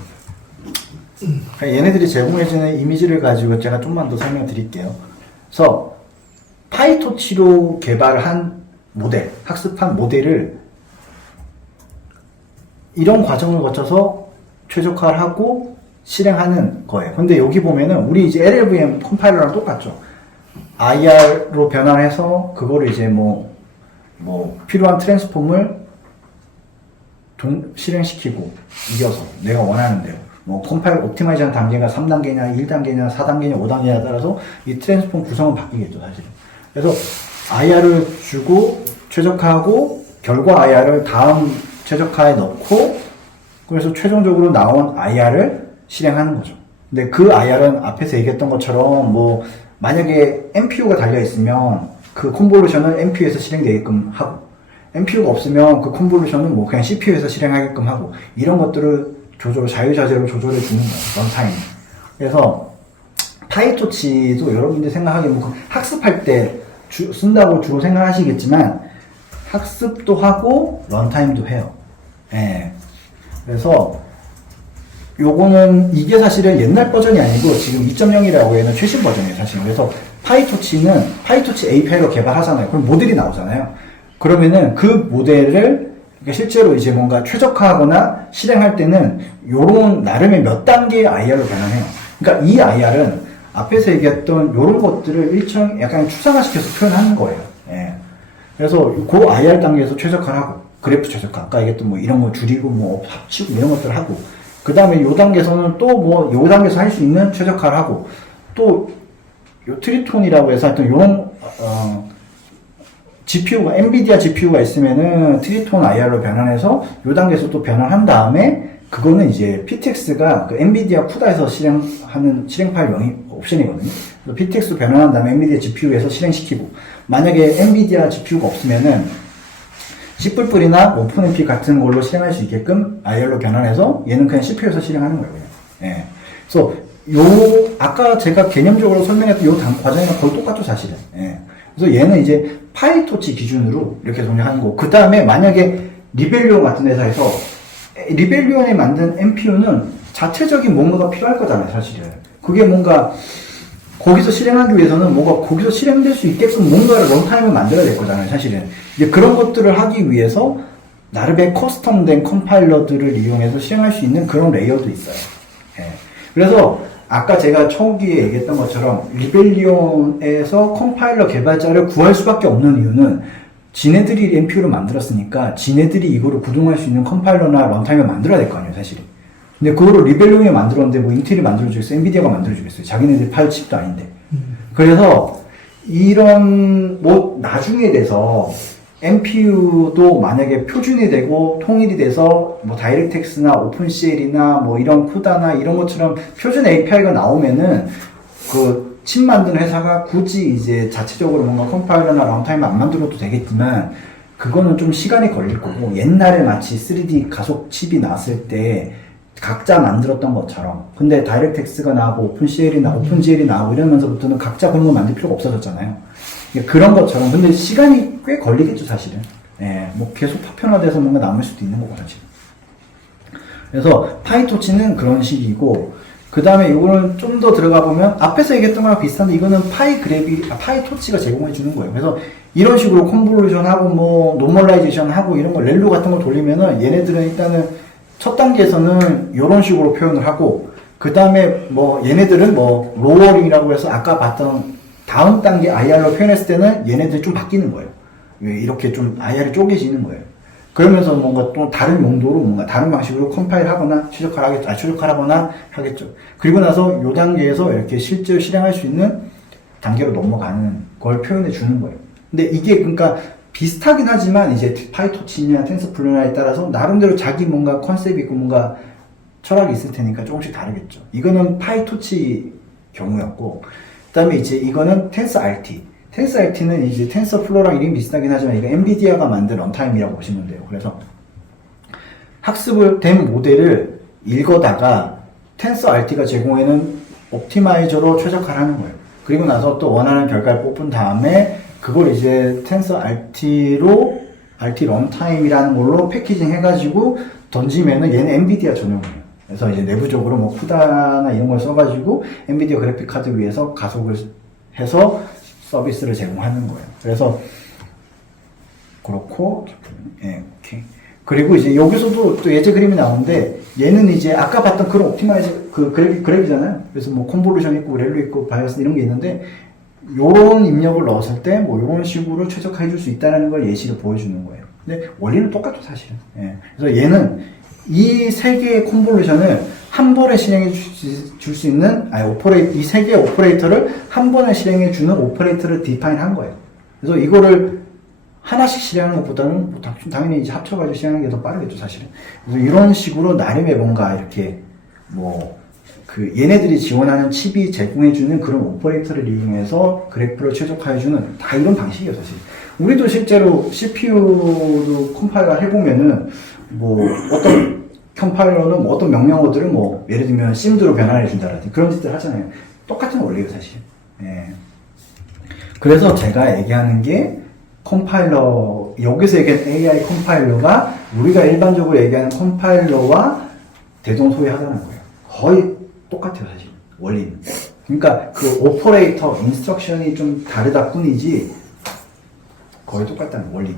얘네들이 제공해주는 이미지를 가지고 제가 좀만 더 설명 드릴게요. 그래서 파이토치로 개발한 모델, 학습한 모델을 이런 과정을 거쳐서 최적화를 하고 실행하는 거예요. 근데 여기 보면은 우리 이제 LLVM 컴파일러랑 똑같죠. IR로 변환해서 그거를 이제 뭐 필요한 트랜스폼을 실행시키고 이겨서 내가 원하는 대로 뭐 컴파일 옵티마이징 단계가 3단계냐 1단계냐 4단계냐 5단계냐에 따라서 이 트랜스폼 구성은 바뀌겠죠, 사실은. 그래서 IR을 주고 최적화하고 결과 IR을 다음 최적화에 넣고, 그래서 최종적으로 나온 IR을 실행하는 거죠. 근데 그 IR은 앞에서 얘기했던 것처럼 뭐 만약에 NPU가 달려 있으면 그 컨볼루션을 NPU에서 실행되게끔 하고, NPU가 없으면 그 컨볼루션은 뭐 그냥 CPU에서 실행하게끔 하고, 이런 것들을 자유자재로 조절해 주는 거예요, 런타임. 그래서 파이토치도 여러분들이 생각하기에 뭐 학습할 때 쓴다고 주로 생각하시겠지만 학습도 하고 런타임도 해요. 예. 그래서 요거는 이게 사실은 옛날 버전이 아니고 지금 2.0이라고 해는 최신 버전이에요, 사실. 그래서 파이토치는 파이토치 API로 개발하잖아요. 그럼 모델이 나오잖아요. 그러면은 그 모델을 실제로 이제 뭔가 최적화하거나 실행할 때는 요런 나름의 몇 단계의 IR로 변환해요. 그러니까 이 IR은 앞에서 얘기했던 요런 것들을 약간 추상화시켜서 표현하는 거예요. 예. 그래서 그 IR 단계에서 최적화를 하고, 그래프 최적화, 아까 얘기했던 뭐 이런 거 줄이고 뭐 합치고 이런 것들을 하고, 그 다음에 요 단계에서는 또 뭐 요 단계에서 할 수 있는 최적화를 하고, 또 요 트리톤이라고 해서 하여튼 요런 GPU가 엔비디아 GPU가 있으면은 트리톤 IR로 변환해서 요 단계에서 또 변환한 다음에 그거는 이제 PTX가 그 엔비디아 CUDA에서 실행하는 실행 파일 옵션이거든요. 그래서 PTX 변환한 다음에 엔비디아 GPU에서 실행시키고, 만약에 엔비디아 GPU가 없으면은 C++이나 오픈MP 같은 걸로 실행할 수 있게끔 IR로 변환해서 얘는 그냥 CPU에서 실행하는 거예요. 예. 그래서 아까 제가 개념적으로 설명했던 요 과정이랑 거의 똑같죠, 사실은. 예. 그래서 얘는 이제 파이토치 기준으로 이렇게 동작하는 거고, 그 다음에 만약에 리벨리온 같은 회사에서 리벨리온에 만든 NPU는 자체적인 뭔가가 필요할 거잖아요, 사실은. 그게 뭔가 거기서 실행하기 위해서는 뭐가 거기서 실행될 수 있게끔 뭔가를 런타임을 만들어야 될 거잖아요, 사실은. 이제 그런 것들을 하기 위해서 나름의 커스텀된 컴파일러들을 이용해서 실행할 수 있는 그런 레이어도 있어요. 예. 그래서 아까 제가 초기에 얘기했던 것처럼 리벨리온에서 컴파일러 개발자를 구할 수밖에 없는 이유는 지네들이 NPU를 만들었으니까 지네들이 이거를 구동할 수 있는 컴파일러나 런타임을 만들어야 될 거 아니에요, 사실은. 근데 그거를 리벨리온이 만들었는데 뭐 인텔이 만들어주겠어요? 엔비디아가 만들어주겠어요? 자기네들 파일 칩도 아닌데. 그래서 이런 뭐 나중에 돼서 NPU도 만약에 표준이 되고 통일이 돼서 뭐 다이렉텍스나 오픈CL이나 뭐 이런 쿠다나 이런 것처럼 표준 API가 나오면은 그 칩 만드는 회사가 굳이 이제 자체적으로 뭔가 컴파일러나 런타임을 안 만들어도 되겠지만 그거는 좀 시간이 걸릴 거고 옛날에 마치 3D 가속 칩이 나왔을 때 각자 만들었던 것처럼 근데 다이렉텍스가 나오고 오픈CL이나 오픈GL이 나오고 이러면서부터는 각자 그런 거 만들 필요가 없어졌잖아요. 그런 것처럼 근데 시간이 꽤 걸리겠죠 사실은. 예, 뭐 계속 파편화돼서 뭔가 남을 수도 있는 거고 사실. 그래서 파이토치는 그런 식이고 그 다음에 이거는 좀 더 들어가 보면 앞에서 얘기했던 거랑 비슷한데 이거는 파이토치가 제공해 주는 거예요. 그래서 이런 식으로 컨볼루션 하고 뭐 노멀라이제이션 하고 이런 거 렐로 같은 거 돌리면은 얘네들은 일단은 첫 단계에서는 이런 식으로 표현을 하고 그 다음에 뭐 얘네들은 뭐 로어링이라고 해서 아까 봤던 다음 단계 IR로 표현했을 때는 얘네들이 좀 바뀌는 거예요. 이렇게 좀 IR이 쪼개지는 거예요. 그러면서 뭔가 또 다른 용도로 뭔가 다른 방식으로 컴파일 하거나 추적하거나 하겠죠. 그리고 나서 요 단계에서 이렇게 실제로 실행할 수 있는 단계로 넘어가는 걸 표현해 주는 거예요. 근데 이게 그러니까 비슷하긴 하지만 이제 파이토치냐 텐서플로우냐에 따라서 나름대로 자기 뭔가 컨셉이 있고 뭔가 철학이 있을 테니까 조금씩 다르겠죠. 이거는 파이토치 경우였고 그 다음에 이제 이거는 텐서RT. 텐서RT는 이제 텐서플로우랑 이름이 비슷하긴 하지만 이거 엔비디아가 만든 런타임이라고 보시면 돼요. 그래서 학습을 된 모델을 읽어다가 텐서RT가 제공하는 옵티마이저로 최적화를 하는 거예요. 그리고 나서 또 원하는 결과를 뽑은 다음에 그걸 이제 텐서RT로 RT 런타임이라는 걸로 패키징 해가지고 던지면은 얘는 엔비디아 전용이에요. 그래서 이제 내부적으로 뭐 쿠다나 이런 걸 써가지고 엔비디아 그래픽 카드 위에서 가속을 해서 서비스를 제공하는 거예요. 그래서 그렇고 예, 오케이. 그리고 이제 여기서도 또 예제 그림이 나오는데 얘는 이제 아까 봤던 그런 옵티마이저 그 그래프잖아요. 그래서 뭐 컨볼루션 있고 렐로 있고 바이어스 이런 게 있는데 요런 입력을 넣었을 때 뭐 요런 식으로 최적화해 줄 수 있다는 걸 예시를 보여주는 거예요. 근데 원리는 똑같죠 사실은. 예. 그래서 얘는 이 세 개의 컨볼루션을 한 번에 실행해 줄 수 있는, 이 세 개의 오퍼레이터를 한 번에 실행해 주는 오퍼레이터를 디파인 한 거예요. 그래서 이거를 하나씩 실행하는 것보다는 뭐 당연히 이제 합쳐가지고 실행하는 게 더 빠르겠죠, 사실은. 그래서 이런 식으로 나름의 뭔가 이렇게 얘네들이 지원하는 칩이 제공해주는 그런 오퍼레이터를 이용해서 그래프를 최적화해주는 다 이런 방식이에요, 사실. 우리도 실제로 CPU도 컴파일러 해보면은 어떤 컴파일러는 어떤 명령어들을 예를 들면 심드로 변환해준다라든지 그런 짓들 하잖아요. 똑같은 원리예요, 사실. 예. 그래서 제가 얘기하는 게 컴파일러, 여기서 얘기한 AI 컴파일러가 우리가 일반적으로 얘기하는 컴파일러와 대동소이하다는 거예요. 거의 똑같아요, 사실. 원리는. 그러니까 그 오퍼레이터, 인스트럭션이 좀 다르다 뿐이지 거의 똑같다는 원리.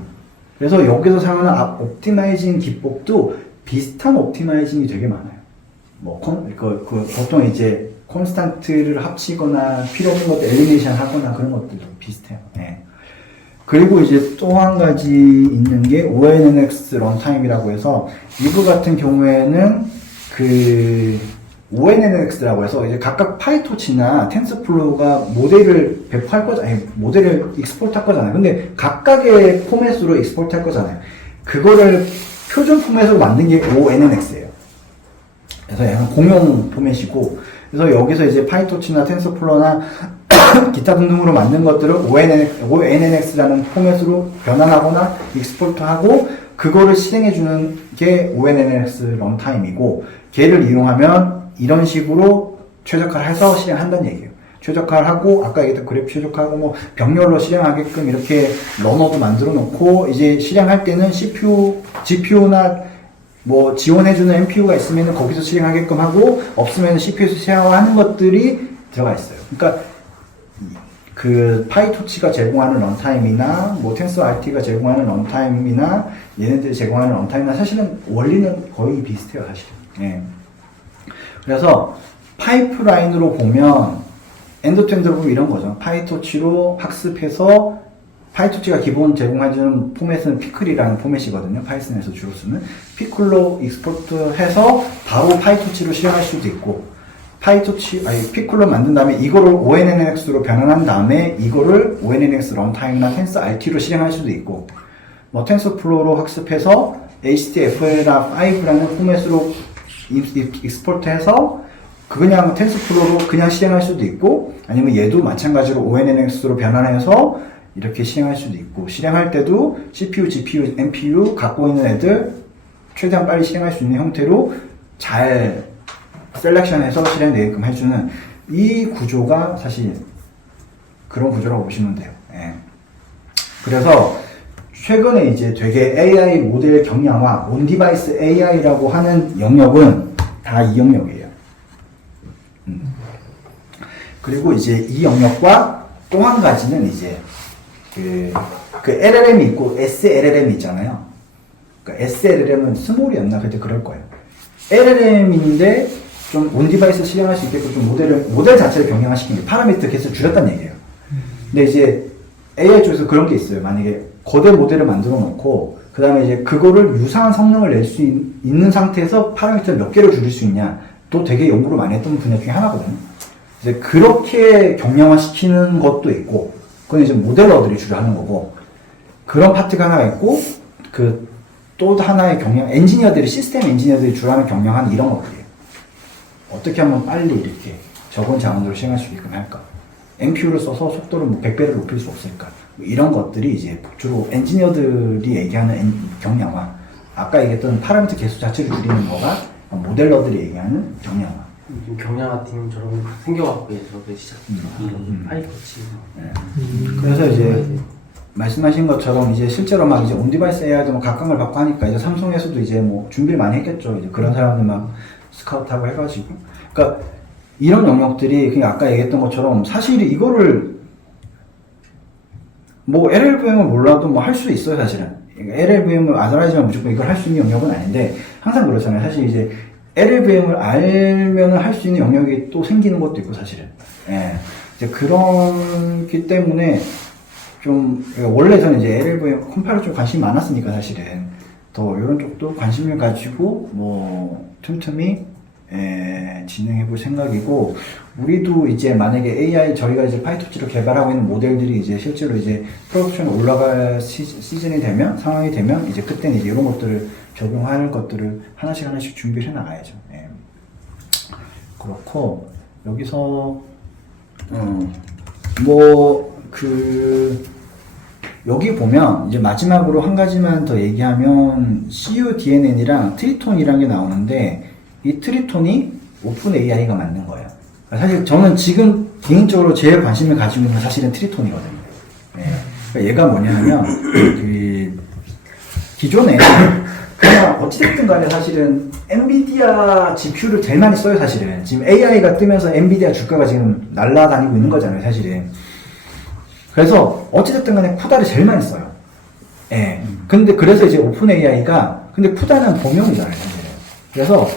그래서 여기서 사용하는 옵티마이징 기법도 비슷한 옵티마이징이 되게 많아요. 보통 이제 콘스탄트를 합치거나 필요 없는 것들 엘리미네이션 하거나 그런 것들도 비슷해요. 네. 그리고 이제 또 한 가지 있는 게 ONNX 런타임이라고 해서 이거 같은 경우에는 ONNX라고 해서 이제 각각 파이토치나 텐서플로우가 모델을 배포할 거잖아요. 모델을 익스포트 할 거잖아요. 근데 각각의 포맷으로 익스포트 할 거잖아요. 그거를 표준 포맷으로 만든 게 ONNX예요. 그래서 약간 공용 포맷이고, 그래서 여기서 이제 파이토치나 텐서플로우나 기타 등등으로 만든 것들을 ONNX라는 포맷으로 변환하거나 익스포트하고 그거를 실행해주는 게 ONNX 런타임이고, 걔를 이용하면 이런 식으로 최적화를 해서 실행한다는 얘기예요. 최적화를 하고, 아까 얘기했던 그래프 최적화하고, 병렬로 실행하게끔 이렇게 러너도 만들어 놓고, 이제 실행할 때는 GPU나 지원해주는 NPU가 있으면 거기서 실행하게끔 하고, 없으면 CPU에서 실행하는 것들이 들어가 있어요. 그러니까 그 파이토치가 제공하는 런타임이나 뭐 텐서RT가 제공하는 런타임이나 얘네들이 제공하는 런타임이나 사실은 원리는 거의 비슷해요, 사실. 예. 그래서 파이프라인으로 보면 엔드-투-엔드로 보면 이런 거죠. 파이토치로 학습해서 파이토치가 기본 제공해주는 포맷은 피클이라는 포맷이거든요. 파이썬에서 주로 쓰는 피클로 익스포트해서 바로 파이토치로 실행할 수도 있고 피클로 만든 다음에 이거를 ONNX로 변환한 다음에 이거를 ONNX 런타임이나 텐서RT로 실행할 수도 있고 뭐 텐서플로우로 학습해서 HTFL5라는 포맷으로 익스포트해서 그냥 텐서플로우로 그냥 실행할 수도 있고 아니면 얘도 마찬가지로 ONNX로 변환해서 이렇게 실행할 수도 있고 실행할 때도 CPU, GPU, NPU 갖고 있는 애들 최대한 빨리 실행할 수 있는 형태로 잘 셀렉션해서 실행되게끔 해주는 이 구조가 사실 그런 구조라고 보시면 돼요. 예. 그래서 최근에 이제 되게 AI 모델 경량화, 온디바이스 AI라고 하는 영역은 다 이 영역이에요. 그리고 이제 이 영역과 또 한 가지는 이제 그 LLM이 있고 SLLM이 있잖아요. 그러니까 SLLM은 스몰이었나? 그때 그럴 거예요. LLM인데 좀 온디바이스 실행할 수 있게끔 좀 모델 자체를 경량화시킨 게 파라미터 개수를 줄였다는 얘기예요. 근데 이제 AI 쪽에서 그런 게 있어요. 만약에 거대 모델을 만들어 놓고 그 다음에 이제 그거를 유사한 성능을 낼 수 있는 상태에서 파라미터를 몇 개를 줄일 수 있냐 또 되게 연구를 많이 했던 분야 중에 하나거든요. 이제 그렇게 경량화시키는 것도 있고 그건 이제 모델러들이 주로 하는 거고 그런 파트가 하나 있고 그 또 하나의 경량 엔지니어들이 시스템 엔지니어들이 주로 하는 경량화는 이런 것들이에요. 어떻게 하면 빨리 이렇게 적은 자원으로 실행할 수 있게끔 할까? NPU를 써서 속도를 뭐 100배를 높일 수 없을까? 뭐 이런 것들이 이제 주로 엔지니어들이 얘기하는 경량화. 아까 얘기했던 파라미터 개수 자체를 줄이는 거가 모델러들이 얘기하는 경량화. 경량화 팀처럼 생겨갖고 저게 시작. 파이토치. 네. 그래서 이제 말씀하신 것처럼 이제 실제로 막 이제 온디바이스 AI도 뭐 각광을 받고 하니까 이제 삼성에서도 이제 뭐 준비를 많이 했겠죠. 이제 그런 사람들 막 스카우트하고 해가지고. 그러니까 이런 영역들이 그냥 아까 얘기했던 것처럼 사실 이거를 뭐 LLVM을 몰라도 뭐 할 수 있어요, 사실은. LLVM을 아사라이즈만 무조건 이걸 할 수 있는 영역은 아닌데 항상 그렇잖아요. 사실 이제 LLVM을 알면 할 수 있는 영역이 또 생기는 것도 있고 사실은. 예. 이제 그렇기 때문에 좀 원래 저는 이제 LLVM 컴파일러 좀 관심이 많았으니까 사실은 더 이런 쪽도 관심을 가지고 뭐 틈틈이 진행해 볼 생각이고 우리도 이제 만약에 AI 저희가 이제 파이토치로 개발하고 있는 모델들이 이제 실제로 이제 프로덕션에 올라갈 시즌이 되면 상황이 되면 이제 그때는 이제 이런 것들을 적용하는 것들을 하나씩 준비를 해 나가야죠. 예. 그렇고 여기서 여기 보면 이제 마지막으로 한 가지만 더 얘기하면 CUDNN이랑 트리톤이라는 게 나오는데 이 트리톤이 오픈 AI가 만든 거예요. 사실 저는 지금 개인적으로 제일 관심을 가지고 있는 건 사실은 트리톤이거든요. 네. 그러니까 얘가 뭐냐면 기존에 그냥 어찌됐든 간에 사실은 엔비디아 GPU를 제일 많이 써요, 사실은. 지금 AI가 뜨면서 엔비디아 주가가 지금 날아다니고 있는 거잖아요, 사실은. 그래서 어찌됐든 간에 쿠다를 제일 많이 써요. 예. 근데 그래서 이제 오픈 AI가 근데 쿠다는 범용이잖아요, 사실은. 그래서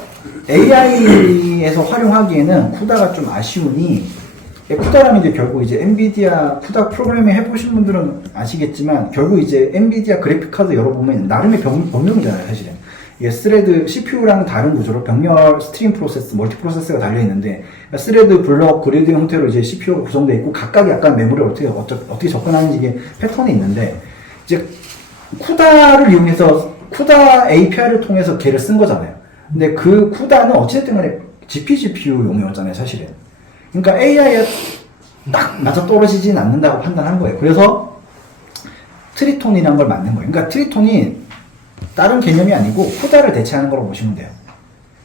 AI에서 활용하기에는 쿠다가 좀 아쉬우니 쿠다라는 게 결국 이제 엔비디아 쿠다 프로그래밍 해보신 분들은 아시겠지만 결국 이제 엔비디아 그래픽 카드 열어보면 나름의 범용이잖아요, 사실은. 이게 스레드 CPU랑 다른 구조로 병렬 스트림 프로세스, 멀티 프로세스가 달려있는데 그러니까 스레드, 블럭, 그리드 형태로 이제 CPU가 구성되어 있고 각각 약간 메모리를 어떻게 접근하는지 이게 패턴이 있는데 이제 쿠다를 이용해서 쿠다 API를 통해서 걔를 쓴 거잖아요. 근데 그 쿠다는 어찌됐든 간에 GPU용이었잖아요, 사실은. 그러니까 AI에 딱 맞아 떨어지진 않는다고 판단한 거예요. 그래서 트리톤이라는 걸 만든 거예요. 그러니까 트리톤이 다른 개념이 아니고 쿠다를 대체하는 거라고 보시면 돼요.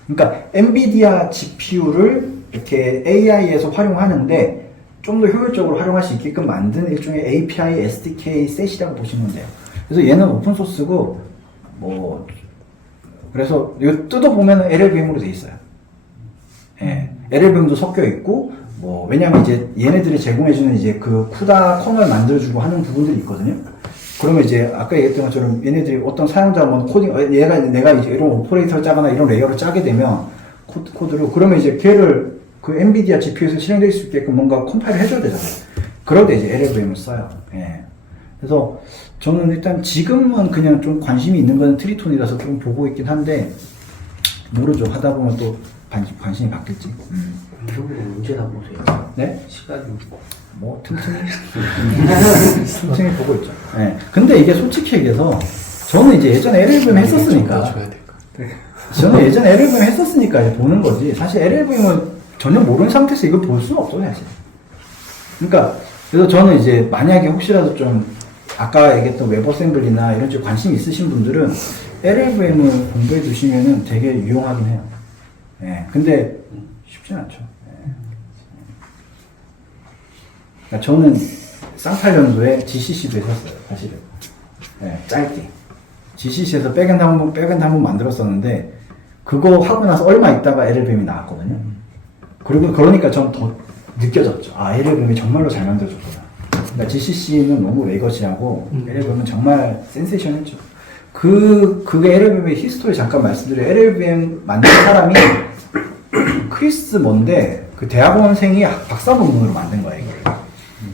그러니까 엔비디아 GPU를 이렇게 AI에서 활용하는데 좀 더 효율적으로 활용할 수 있게끔 만든 일종의 API, SDK 셋이라고 보시면 돼요. 그래서 얘는 오픈소스고 뭐 그래서 이거 뜯어보면 LLVM으로 돼 있어요. 예. LLVM도 섞여 있고 뭐 왜냐면 이제 얘네들이 제공해주는 이제 그 쿠다 커널 만들어주고 하는 부분들이 있거든요. 그러면 이제 아까 얘기했던 것처럼 얘네들이 어떤 사용자 뭐 코딩 내가 이제 이런 오퍼레이터를 짜거나 이런 레이어를 짜게 되면 코드를 그러면 이제 걔를 그 엔비디아 GPU에서 실행될 수 있게끔 뭔가 컴파일을 해줘야 되잖아요. 그럴 때 이제 LLVM을 써요. 예. 그래서 저는 일단 지금은 그냥 좀 관심이 있는 건 트리톤이라서 좀 보고 있긴 한데 모르죠. 하다 보면 또 관심이 바뀔지. 이런 거 언제 다 보세요? 네? 시간이 뭐 틈틈이 틈틈이 보고 있죠. 네. 근데 이게 솔직히 얘기해서 저는 이제 예전에 LLVM 했었으니까 줘야 될까? 저는 예전에 LLVM 했었으니까 이제 보는 거지. 사실 LLVM은 전혀 모르는 상태에서 이걸 볼 수는 없어요, 사실. 그러니까 그래서 저는 이제 만약에 혹시라도 좀 아까 얘기했던 웹어셈블리나 이런 쪽 관심 있으신 분들은 LLVM을 공부해 두시면은 되게 유용하긴 해요. 예. 근데 쉽진 않죠. 예. 그러니까 저는 쌍팔년도에 GCC도 했었어요, 사실은. 예, 짧게. GCC에서 백엔드 한번 만들었었는데, 그거 하고 나서 얼마 있다가 LLVM이 나왔거든요. 그리고 그러니까 전 더 느껴졌죠. 아, LLVM이 정말로 잘 만들어줬구나. 그러니까 GCC는 너무 외거지하고, LLVM은 정말 센세이션했죠. 그게 LLVM의 히스토리 잠깐 말씀드려요. LLVM 만든 사람이 크리스 뭔데, 그 대학원생이 박사 논문으로 만든 거예요, 이걸.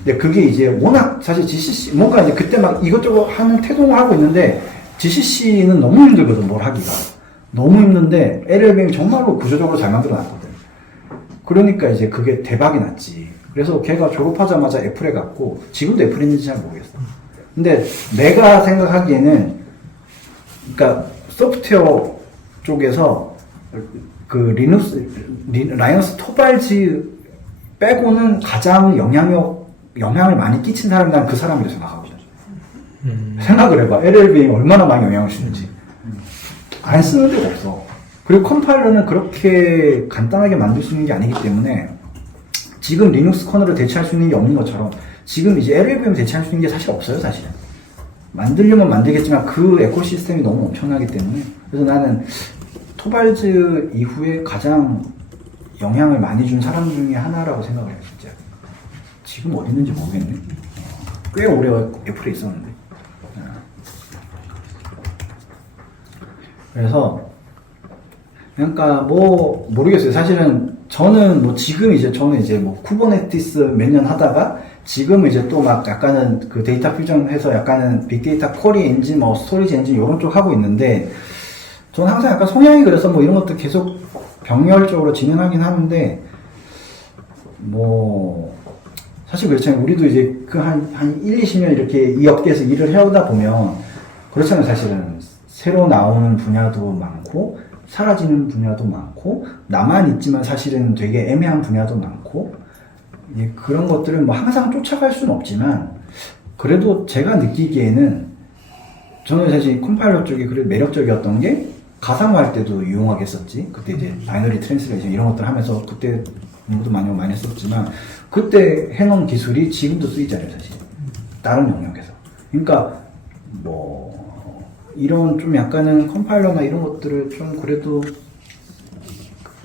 근데 그게 이제 워낙 사실 GCC, 뭔가 이제 그때 막 이것저것 하는 태동을 하고 있는데, GCC는 너무 힘들거든, 뭘 하기가. 너무 힘든데, LLVM이 정말로 구조적으로 잘 만들어 놨거든. 그러니까 이제 그게 대박이 났지. 그래서 걔가 졸업하자마자 애플에 갔고, 지금도 애플에 있는지 잘 모르겠어. 근데 내가 생각하기에는, 그러니까 소프트웨어 쪽에서 그 라이너스 토발즈 빼고는 가장 영향을 많이 끼친 사람이 난 그 사람이라고 생각하고 있어요. 생각을 해봐. LLVM이 얼마나 많이 영향을 주는지. 안 쓰는 데가 없어. 그리고 컴파일러는 그렇게 간단하게 만들 수 있는 게 아니기 때문에 지금 리눅스 커널을 대체할 수 있는 게 없는 것처럼 지금 이제 LLVM 대체할 수 있는 게 사실 없어요, 사실은. 만들려면 만들겠지만 그 에코시스템이 너무 엄청나기 때문에 그래서 나는 토발즈 이후에 가장 영향을 많이 준 사람 중에 하나라고 생각을 해요, 진짜. 지금 어디 있는지 모르겠네. 꽤 오래 애플에 있었는데. 그래서 그러니까 뭐 모르겠어요. 사실은 저는 뭐 지금 이제 저는 이제 뭐 쿠버네티스 몇 년 하다가 지금 이제 또 막 약간은 그 데이터 퓨전해서 약간은 빅데이터 쿼리 엔진, 뭐 스토리지 엔진 이런 쪽 하고 있는데 저는 항상 약간 성향이 그래서 뭐 이런 것도 계속 병렬적으로 진행하긴 하는데 뭐 사실 그렇잖아요. 우리도 이제 그 한 1, 20년 이렇게 이 업계에서 일을 해오다 보면 그렇잖아요. 사실은 새로 나오는 분야도 많고 사라지는 분야도 많고 나만 있지만 사실은 되게 애매한 분야도 많고 예, 그런 것들을 뭐 항상 쫓아갈 수는 없지만 그래도 제가 느끼기에는 저는 사실 컴파일러 쪽이 그래도 매력적이었던 게 가상화할 때도 유용하게 썼지. 그때 이제 바이너리 트랜스레이션 이런 것들 하면서 그때 공부도 많이 했었지만 그때 해놓은 기술이 지금도 쓰이잖아요, 사실. 다른 영역에서. 그러니까 뭐 이런 좀 약간은 컴파일러나 이런 것들을 좀 그래도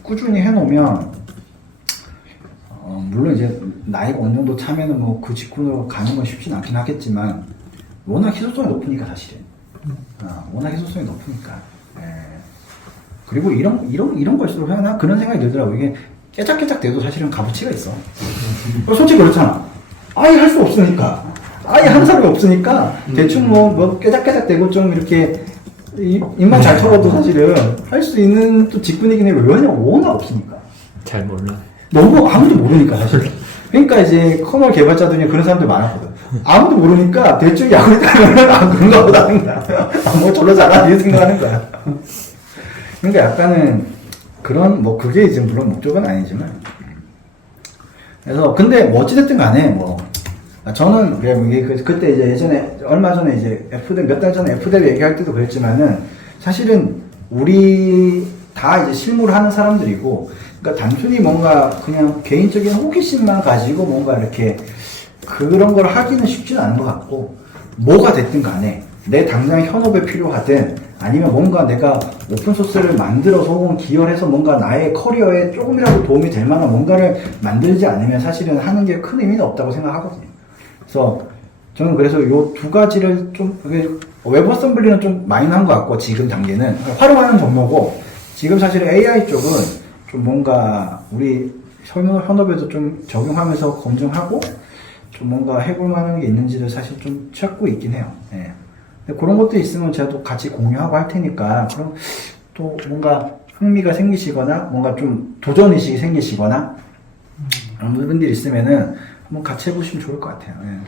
꾸준히 해놓으면 물론 이제 나이가 어느 정도 차면은 뭐 그 직군으로 가는 건 쉽진 않긴 하겠지만 워낙 희소성이 높으니까 사실은 워낙 희소성이 높으니까 그리고 이런 걸수록 나 그런 생각이 들더라고. 이게 깨작깨작 돼도 사실은 값어치가 있어. 솔직히 그렇잖아. 아예 할 수 없으니까. 아예 한 사람이 없으니까 대충 뭐 깨작깨작 되고 좀 이렇게 입만 잘 털어도 사실은 할 수 있는 또 직군이긴 해요. 왜냐면 워낙 없으니까. 잘 몰라. 너무 아무도 모르니까 사실. 그러니까 이제 커널 개발자들 중에 그런 사람들 많았거든. 아무도 모르니까 대충 야구를 따면 그런가 보다 하는 거야. 뭐 저러 잘하지 이런 생각하는 거야. 그러니까 약간은 그런 뭐 그게 이제 물론 목적은 아니지만 그래서 근데 뭐 어찌됐든 간에 뭐 저는 그때 이제 예전에 얼마 전에 이제 몇 달 전에 F대를 얘기할 때도 그랬지만은 사실은 우리 다 이제 실무를 하는 사람들이고 그러니까 단순히 뭔가 그냥 개인적인 호기심만 가지고 뭔가 이렇게 그런 걸 하기는 쉽지는 않은 것 같고 뭐가 됐든 간에 내 당장 현업에 필요하든 아니면 뭔가 내가 오픈소스를 만들어서 혹은 기여를 해서 뭔가 나의 커리어에 조금이라도 도움이 될 만한 뭔가를 만들지 않으면 사실은 하는 게 큰 의미는 없다고 생각하거든요. 그래서 저는 그래서 요 두 가지를 좀 웹 어셈블리는 좀 마이너한 것 같고 지금 단계는 활용하는 정도고 지금 사실 AI 쪽은 좀 뭔가 우리 현업에도 좀 적용하면서 검증하고 좀 뭔가 해볼 만한 게 있는지를 사실 좀 찾고 있긴 해요. 예. 근데 그런 것도 있으면 제가 또 같이 공유하고 할 테니까 그럼 또 뭔가 흥미가 생기시거나 뭔가 좀 도전의식이 생기시거나 그런 분들이 있으면은 한번 같이 해보시면 좋을 것 같아요. 예.